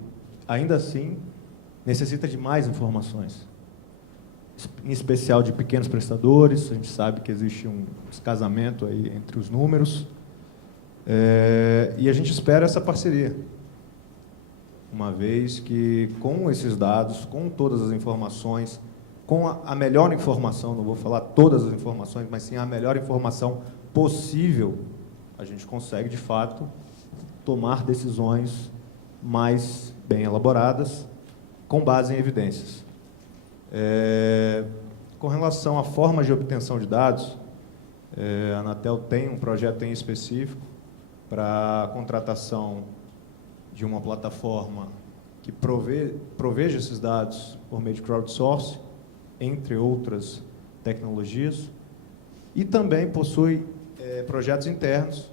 ainda assim, necessita de mais informações, em especial de pequenos prestadores. A gente sabe que existe um descasamento aí entre os números, e a gente espera essa parceria, uma vez que, com esses dados, com todas as informações, com a melhor informação, não vou falar todas as informações, mas sim a melhor informação possível, a gente consegue, de fato, tomar decisões mais bem elaboradas, com base em evidências. Com relação à forma de obtenção de dados, a Anatel tem um projeto em específico para a contratação de uma plataforma que proveja esses dados por meio de crowdsourcing, entre outras tecnologias, e também possui projetos internos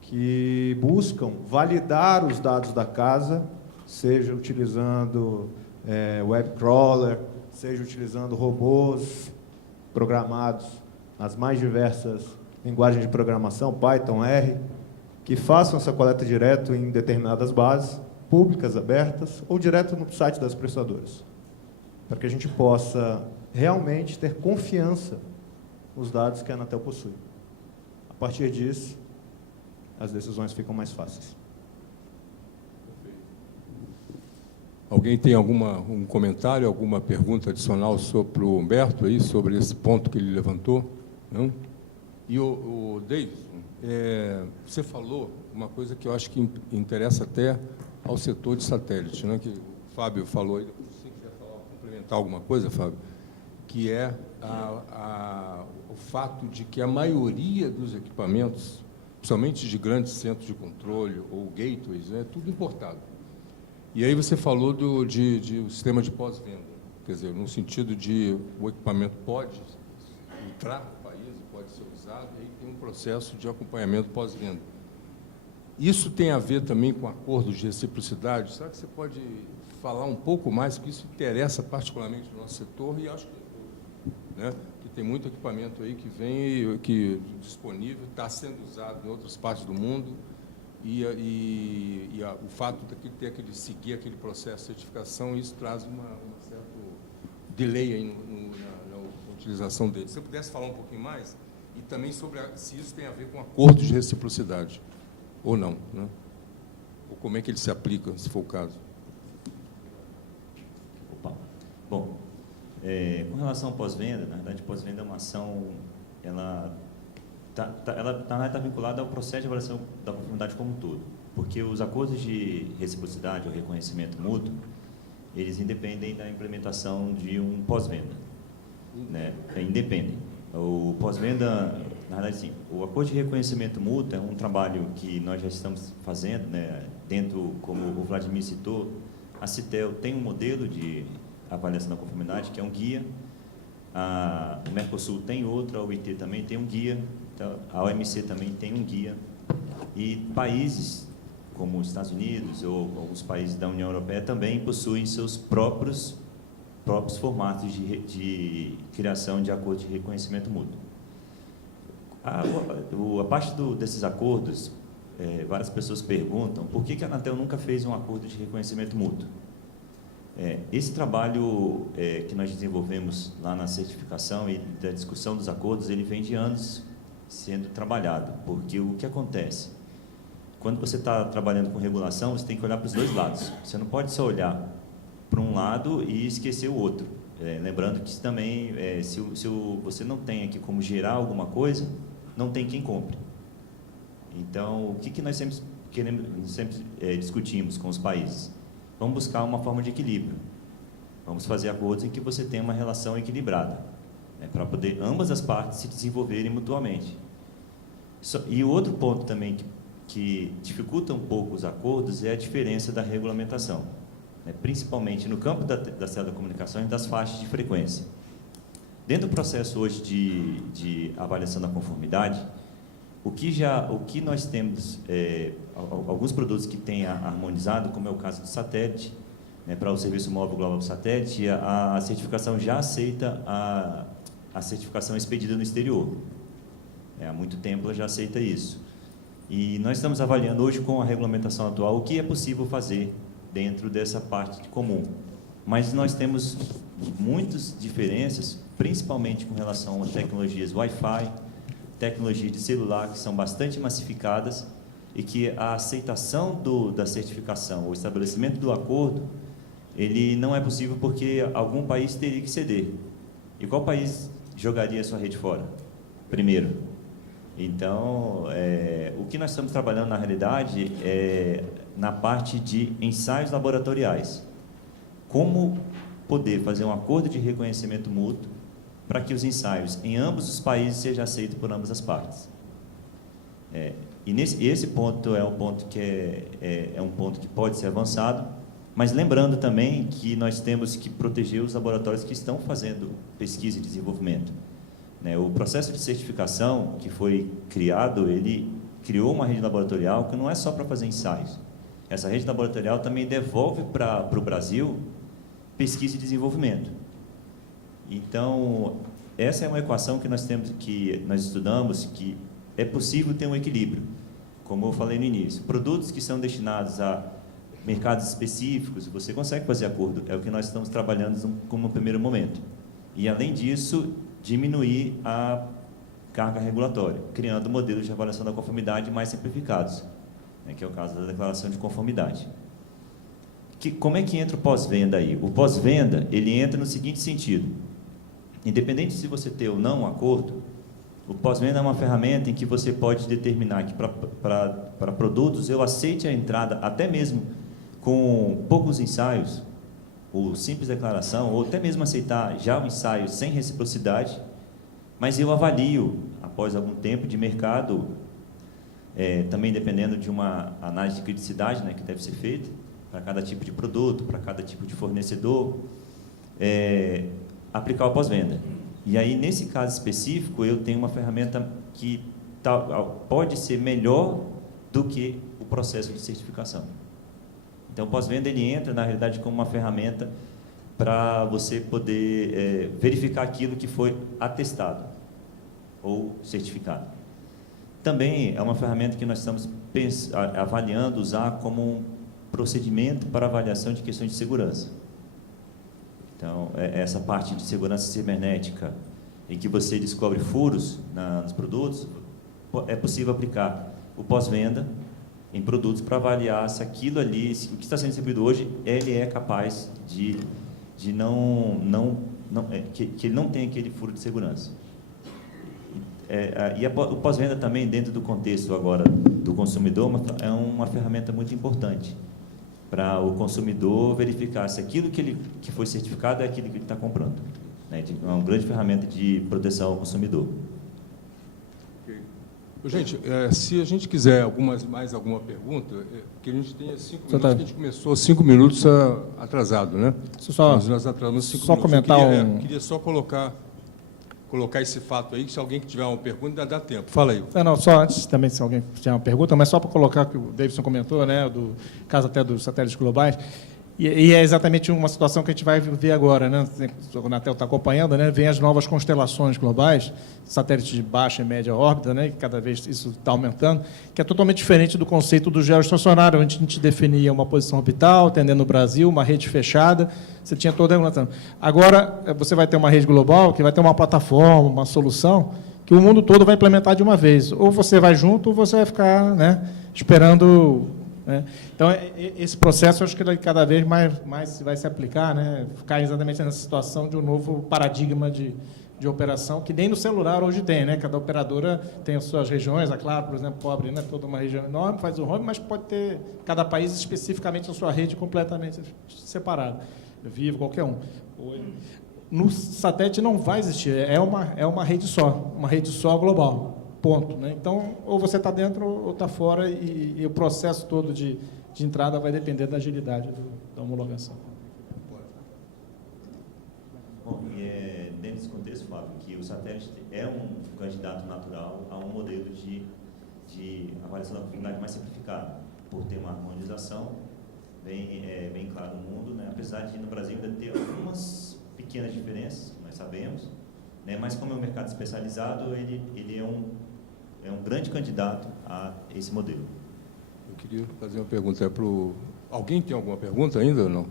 que buscam validar os dados da casa, seja utilizando web crawler, seja utilizando robôs programados nas mais diversas linguagens de programação, Python, R, que façam essa coleta direto em determinadas bases, públicas, abertas, ou direto no site das prestadoras, para que a gente possa realmente ter confiança nos dados que a Anatel possui. A partir disso, as decisões ficam mais fáceis. Alguém tem um comentário, alguma pergunta adicional para o Humberto aí, sobre esse ponto que ele levantou? Não? E o Davidson, você falou uma coisa que eu acho que interessa até ao setor de satélite, né, que o Fábio falou aí, depois se você quiser falar, complementar alguma coisa, Fábio, que é o fato de que a maioria dos equipamentos, principalmente de grandes centros de controle ou gateways, é tudo importado. E aí você falou do sistema de pós-venda, quer dizer, no sentido de o equipamento pode entrar no país, pode ser usado, e aí tem um processo de acompanhamento pós-venda. Isso tem a ver também com acordos de reciprocidade? Será que você pode falar um pouco mais, porque isso interessa particularmente no nosso setor, e acho que, né, que tem muito equipamento aí que vem, que disponível, está sendo usado em outras partes do mundo, o fato de ter seguir aquele processo de certificação, isso traz um certo delay aí na utilização dele. Se você pudesse falar um pouquinho mais, e também sobre se isso tem a ver com acordos de reciprocidade, ou não, né? Ou como é que ele se aplica, se for o caso. Opa. Bom, com relação ao pós-venda, na verdade, pós-venda é uma ação, ela está vinculada ao processo de avaliação da conformidade como um todo, porque os acordos de reciprocidade ou reconhecimento mútuo, eles independem da implementação de um pós-venda, né? Independem. O pós-venda, na verdade, sim, o acordo de reconhecimento mútuo é um trabalho que nós já estamos fazendo, né? Dentro, como o Vladimir citou, a Citel tem um modelo de avaliação da conformidade, que é um guia, o Mercosul tem outro, a OIT também tem um guia, então, a OMC também tem um guia, e países como os Estados Unidos ou alguns países da União Europeia também possuem seus próprios formatos de criação de acordo de reconhecimento mútuo. A parte desses acordos, várias pessoas perguntam por que a Anatel nunca fez um acordo de reconhecimento mútuo. Esse trabalho que nós desenvolvemos lá na certificação e da discussão dos acordos, ele vem de anos sendo trabalhado, porque o que acontece? Quando você está trabalhando com regulação, você tem que olhar para os dois lados. Você não pode só olhar para um lado e esquecer o outro. Lembrando que também, se você não tem aqui como gerar alguma coisa, não tem quem compre. Então, o que nós sempre discutimos com os países? Vamos buscar uma forma de equilíbrio. Vamos fazer acordos em que você tenha uma relação equilibrada, né, para poder ambas as partes se desenvolverem mutuamente. E o outro ponto também que dificulta um pouco os acordos é a diferença da regulamentação, né, principalmente no campo da telecomunicação e das faixas de frequência. Dentro do processo hoje de avaliação da conformidade, o que nós temos, alguns produtos que têm harmonizado, como é o caso do satélite, né, para o serviço móvel global do satélite, a certificação já aceita a certificação expedida no exterior. Há muito tempo ela já aceita isso. E nós estamos avaliando hoje, com a regulamentação atual, o que é possível fazer dentro dessa parte comum. Mas nós temos muitas diferenças, principalmente com relação a tecnologias Wi-Fi, tecnologias de celular, que são bastante massificadas, e que a aceitação da certificação, o estabelecimento do acordo, ele não é possível porque algum país teria que ceder. E qual país jogaria a sua rede fora? Primeiro. Então, o que nós estamos trabalhando na realidade é na parte de ensaios laboratoriais. Como poder fazer um acordo de reconhecimento mútuo para que os ensaios em ambos os países sejam aceitos por ambas as partes. E esse ponto é um ponto que é um ponto que pode ser avançado, mas lembrando também que nós temos que proteger os laboratórios que estão fazendo pesquisa e desenvolvimento. O processo de certificação que foi criado, ele criou uma rede laboratorial que não é só para fazer ensaios. Essa rede laboratorial também devolve para o Brasil pesquisa e desenvolvimento. Então, essa é uma equação que nós estudamos, que é possível ter um equilíbrio. Como eu falei no início, produtos que são destinados a mercados específicos, você consegue fazer acordo, é o que nós estamos trabalhando como primeiro momento. E, além disso, diminuir a carga regulatória, criando modelos de avaliação da conformidade mais simplificados, né, que é o caso da declaração de conformidade. como é que entra o pós-venda aí? O pós-venda, ele entra no seguinte sentido. Independente se você ter ou não um acordo, o pós-venda é uma ferramenta em que você pode determinar que para produtos eu aceite a entrada, até mesmo com poucos ensaios, ou simples declaração, ou até mesmo aceitar já o ensaio sem reciprocidade, mas eu avalio, após algum tempo de mercado, também dependendo de uma análise de criticidade, né, que deve ser feita, para cada tipo de produto, para cada tipo de fornecedor, aplicar o pós-venda. E aí, nesse caso específico, eu tenho uma ferramenta que pode ser melhor do que o processo de certificação. Então, o pós-venda ele entra, na realidade, como uma ferramenta para você poder verificar aquilo que foi atestado ou certificado. Também é uma ferramenta que nós estamos avaliando usar como um procedimento para avaliação de questões de segurança. Então, essa parte de segurança cibernética, em que você descobre furos nos produtos, é possível aplicar o pós-venda em produtos para avaliar se aquilo ali, o que está sendo distribuído hoje, ele é capaz que ele não tem aquele furo de segurança. E o pós-venda também, dentro do contexto agora do consumidor, é uma ferramenta muito importante para o consumidor verificar se aquilo que foi certificado é aquilo que ele está comprando. Né? É uma grande ferramenta de proteção ao consumidor. Gente, se a gente quiser mais alguma pergunta, que a gente tenha 5 minutos, que a gente começou 5 minutos atrasado, né? Nós atrasamos 5 minutos. Comentar queria só colocar esse fato aí, que se alguém que tiver uma pergunta, dá tempo. Fala aí. Não, só antes também, se alguém tiver uma pergunta, mas só para colocar o que o Davidson comentou, né, do caso até dos satélites globais, e é exatamente uma situação que a gente vai ver agora, né, o Anatel está acompanhando, né, vem as novas constelações globais, satélites de baixa e média órbita, né, que cada vez isso está aumentando, que é totalmente diferente do conceito do geoestacionário, onde a gente definia uma posição orbital, atendendo o Brasil, uma rede fechada, você tinha toda a regulação. Agora, você vai ter uma rede global, que vai ter uma plataforma, uma solução, que o mundo todo vai implementar de uma vez. Ou você vai junto, ou você vai ficar, né, esperando. Né? Então, esse processo, eu acho que cada vez mais vai se aplicar, né, ficar exatamente nessa situação de um novo paradigma de operação, que nem no celular hoje tem, né? Cada operadora tem as suas regiões, a Claro, por exemplo, cobre, né, toda uma região enorme, faz o home, mas pode ter cada país especificamente a sua rede completamente separada. Vivo, qualquer um. No satélite não vai existir, é uma rede só global, ponto. Né? Então, ou você está dentro ou está fora, e o processo todo de entrada vai depender da agilidade da homologação. Bom, e dentro desse contexto, Fábio, que o satélite é um candidato natural a um modelo de avaliação da conformidade mais simplificado, por ter uma harmonização bem claro no mundo, né? Apesar de no Brasil ainda ter algumas pequenas diferenças, nós sabemos, né? Mas como é um mercado especializado, ele é um grande candidato a esse modelo. Eu queria fazer uma pergunta para o... Alguém tem alguma pergunta ainda ou não?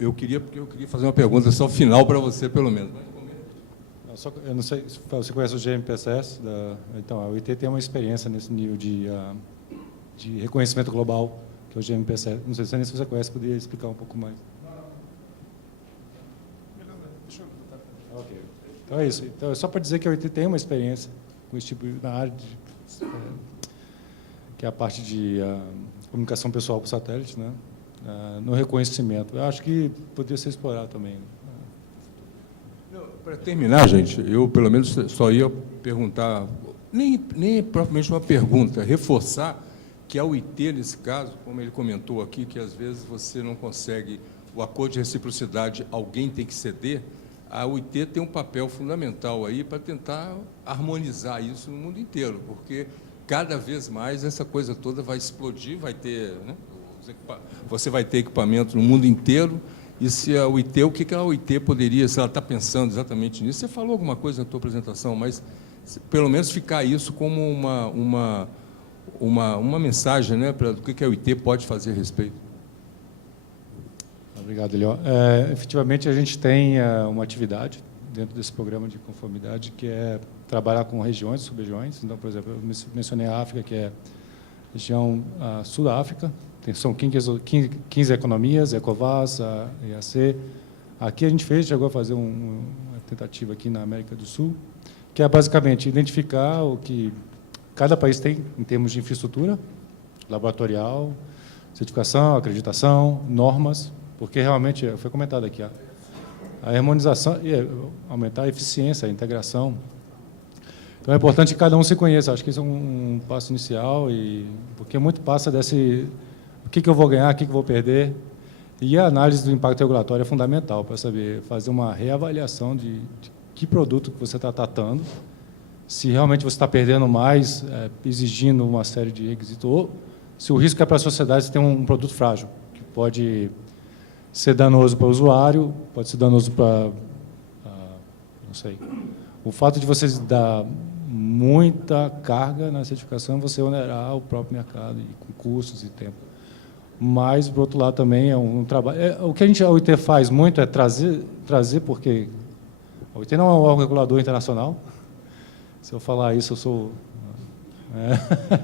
Eu queria fazer uma pergunta só final para você, pelo menos. Eu não sei se você conhece o GMPSS, então a UIT tem uma experiência nesse nível de reconhecimento global, que é o GMPSS. Não sei se você conhece, poderia explicar um pouco mais. Ok. Então é isso. Então, é só para dizer que a UIT tem uma experiência com esse tipo na área que é a parte de comunicação pessoal por satélite, né? No reconhecimento. Eu acho que poderia ser explorado também. Para terminar, gente, eu pelo menos só ia perguntar, nem propriamente uma pergunta, reforçar que a UIT, nesse caso, como ele comentou aqui, que às vezes você não consegue o acordo de reciprocidade, alguém tem que ceder, a UIT tem um papel fundamental aí para tentar harmonizar isso no mundo inteiro, porque cada vez mais essa coisa toda vai explodir, vai ter, né, você vai ter equipamento no mundo inteiro, e se a UIT, o que a UIT poderia, se ela está pensando exatamente nisso, você falou alguma coisa na tua apresentação, mas pelo menos ficar isso como uma mensagem, né, para o que a UIT pode fazer a respeito. Obrigado, Elió. Efetivamente, a gente tem uma atividade dentro desse programa de conformidade, que é trabalhar com regiões e sub-regiões. Então, por exemplo, eu mencionei a África, que é a região sul da África, são 15 economias, Ecovas, a EAC. Aqui a gente chegou a fazer uma tentativa aqui na América do Sul, que é basicamente identificar o que cada país tem em termos de infraestrutura, laboratorial, certificação, acreditação, normas, porque realmente, foi comentado aqui, a harmonização e aumentar a eficiência, a integração. Então, é importante que cada um se conheça. Acho que isso é um passo inicial, porque muito passa desse o que eu vou ganhar, o que eu vou perder. E a análise do impacto regulatório é fundamental para saber fazer uma reavaliação de que produto que você está tratando, se realmente você está perdendo mais, exigindo uma série de requisitos, ou se o risco é para a sociedade você tem um produto frágil, que pode ser danoso para o usuário, pode ser danoso para, não sei, o fato de você dar muita carga na certificação, você onerar o próprio mercado, e com custos e tempo. Mas, por outro lado, também é um trabalho... o que a OIT faz muito é trazer, porque a OIT não é um órgão regulador internacional. Se eu falar isso, eu sou...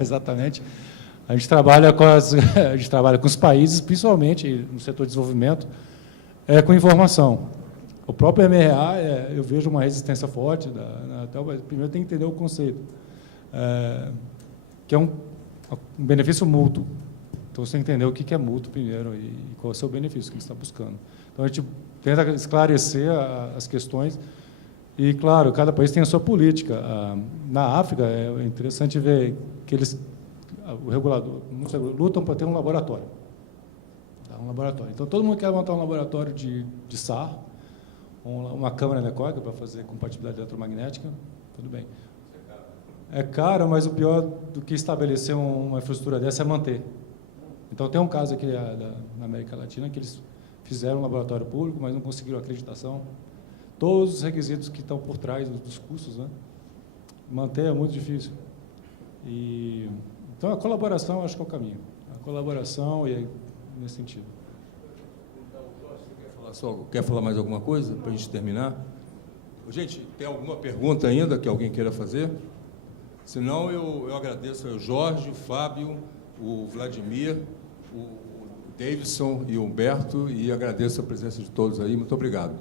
exatamente. A gente trabalha com os países, principalmente no setor de desenvolvimento, com informação. O próprio MRA, eu vejo uma resistência forte, mas primeiro tem que entender o conceito, que é um benefício mútuo. Então, você tem que entender o que é mútuo primeiro e qual é o seu benefício que você está buscando. Então, a gente tenta esclarecer as questões e, claro, cada país tem a sua política. Na África, é interessante ver que o regulador, lutam para ter um laboratório. Um laboratório. Então, todo mundo quer montar um laboratório de SAR, uma câmara anecoica para fazer compatibilidade eletromagnética, tudo bem. É caro, mas o pior do que estabelecer uma infraestrutura dessa é manter. Então, tem um caso aqui na América Latina que eles fizeram um laboratório público, mas não conseguiram acreditação. Todos os requisitos que estão por trás dos custos, né? Manter é muito difícil. Então, a colaboração, acho que é o caminho. A colaboração nesse sentido. Quer falar mais alguma coisa para a gente terminar? Gente, tem alguma pergunta ainda que alguém queira fazer? Senão, eu agradeço ao Jorge, o Fábio, o Vladimir, o Davidson e o Humberto, e agradeço a presença de todos aí. Muito obrigado.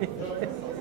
Hehehe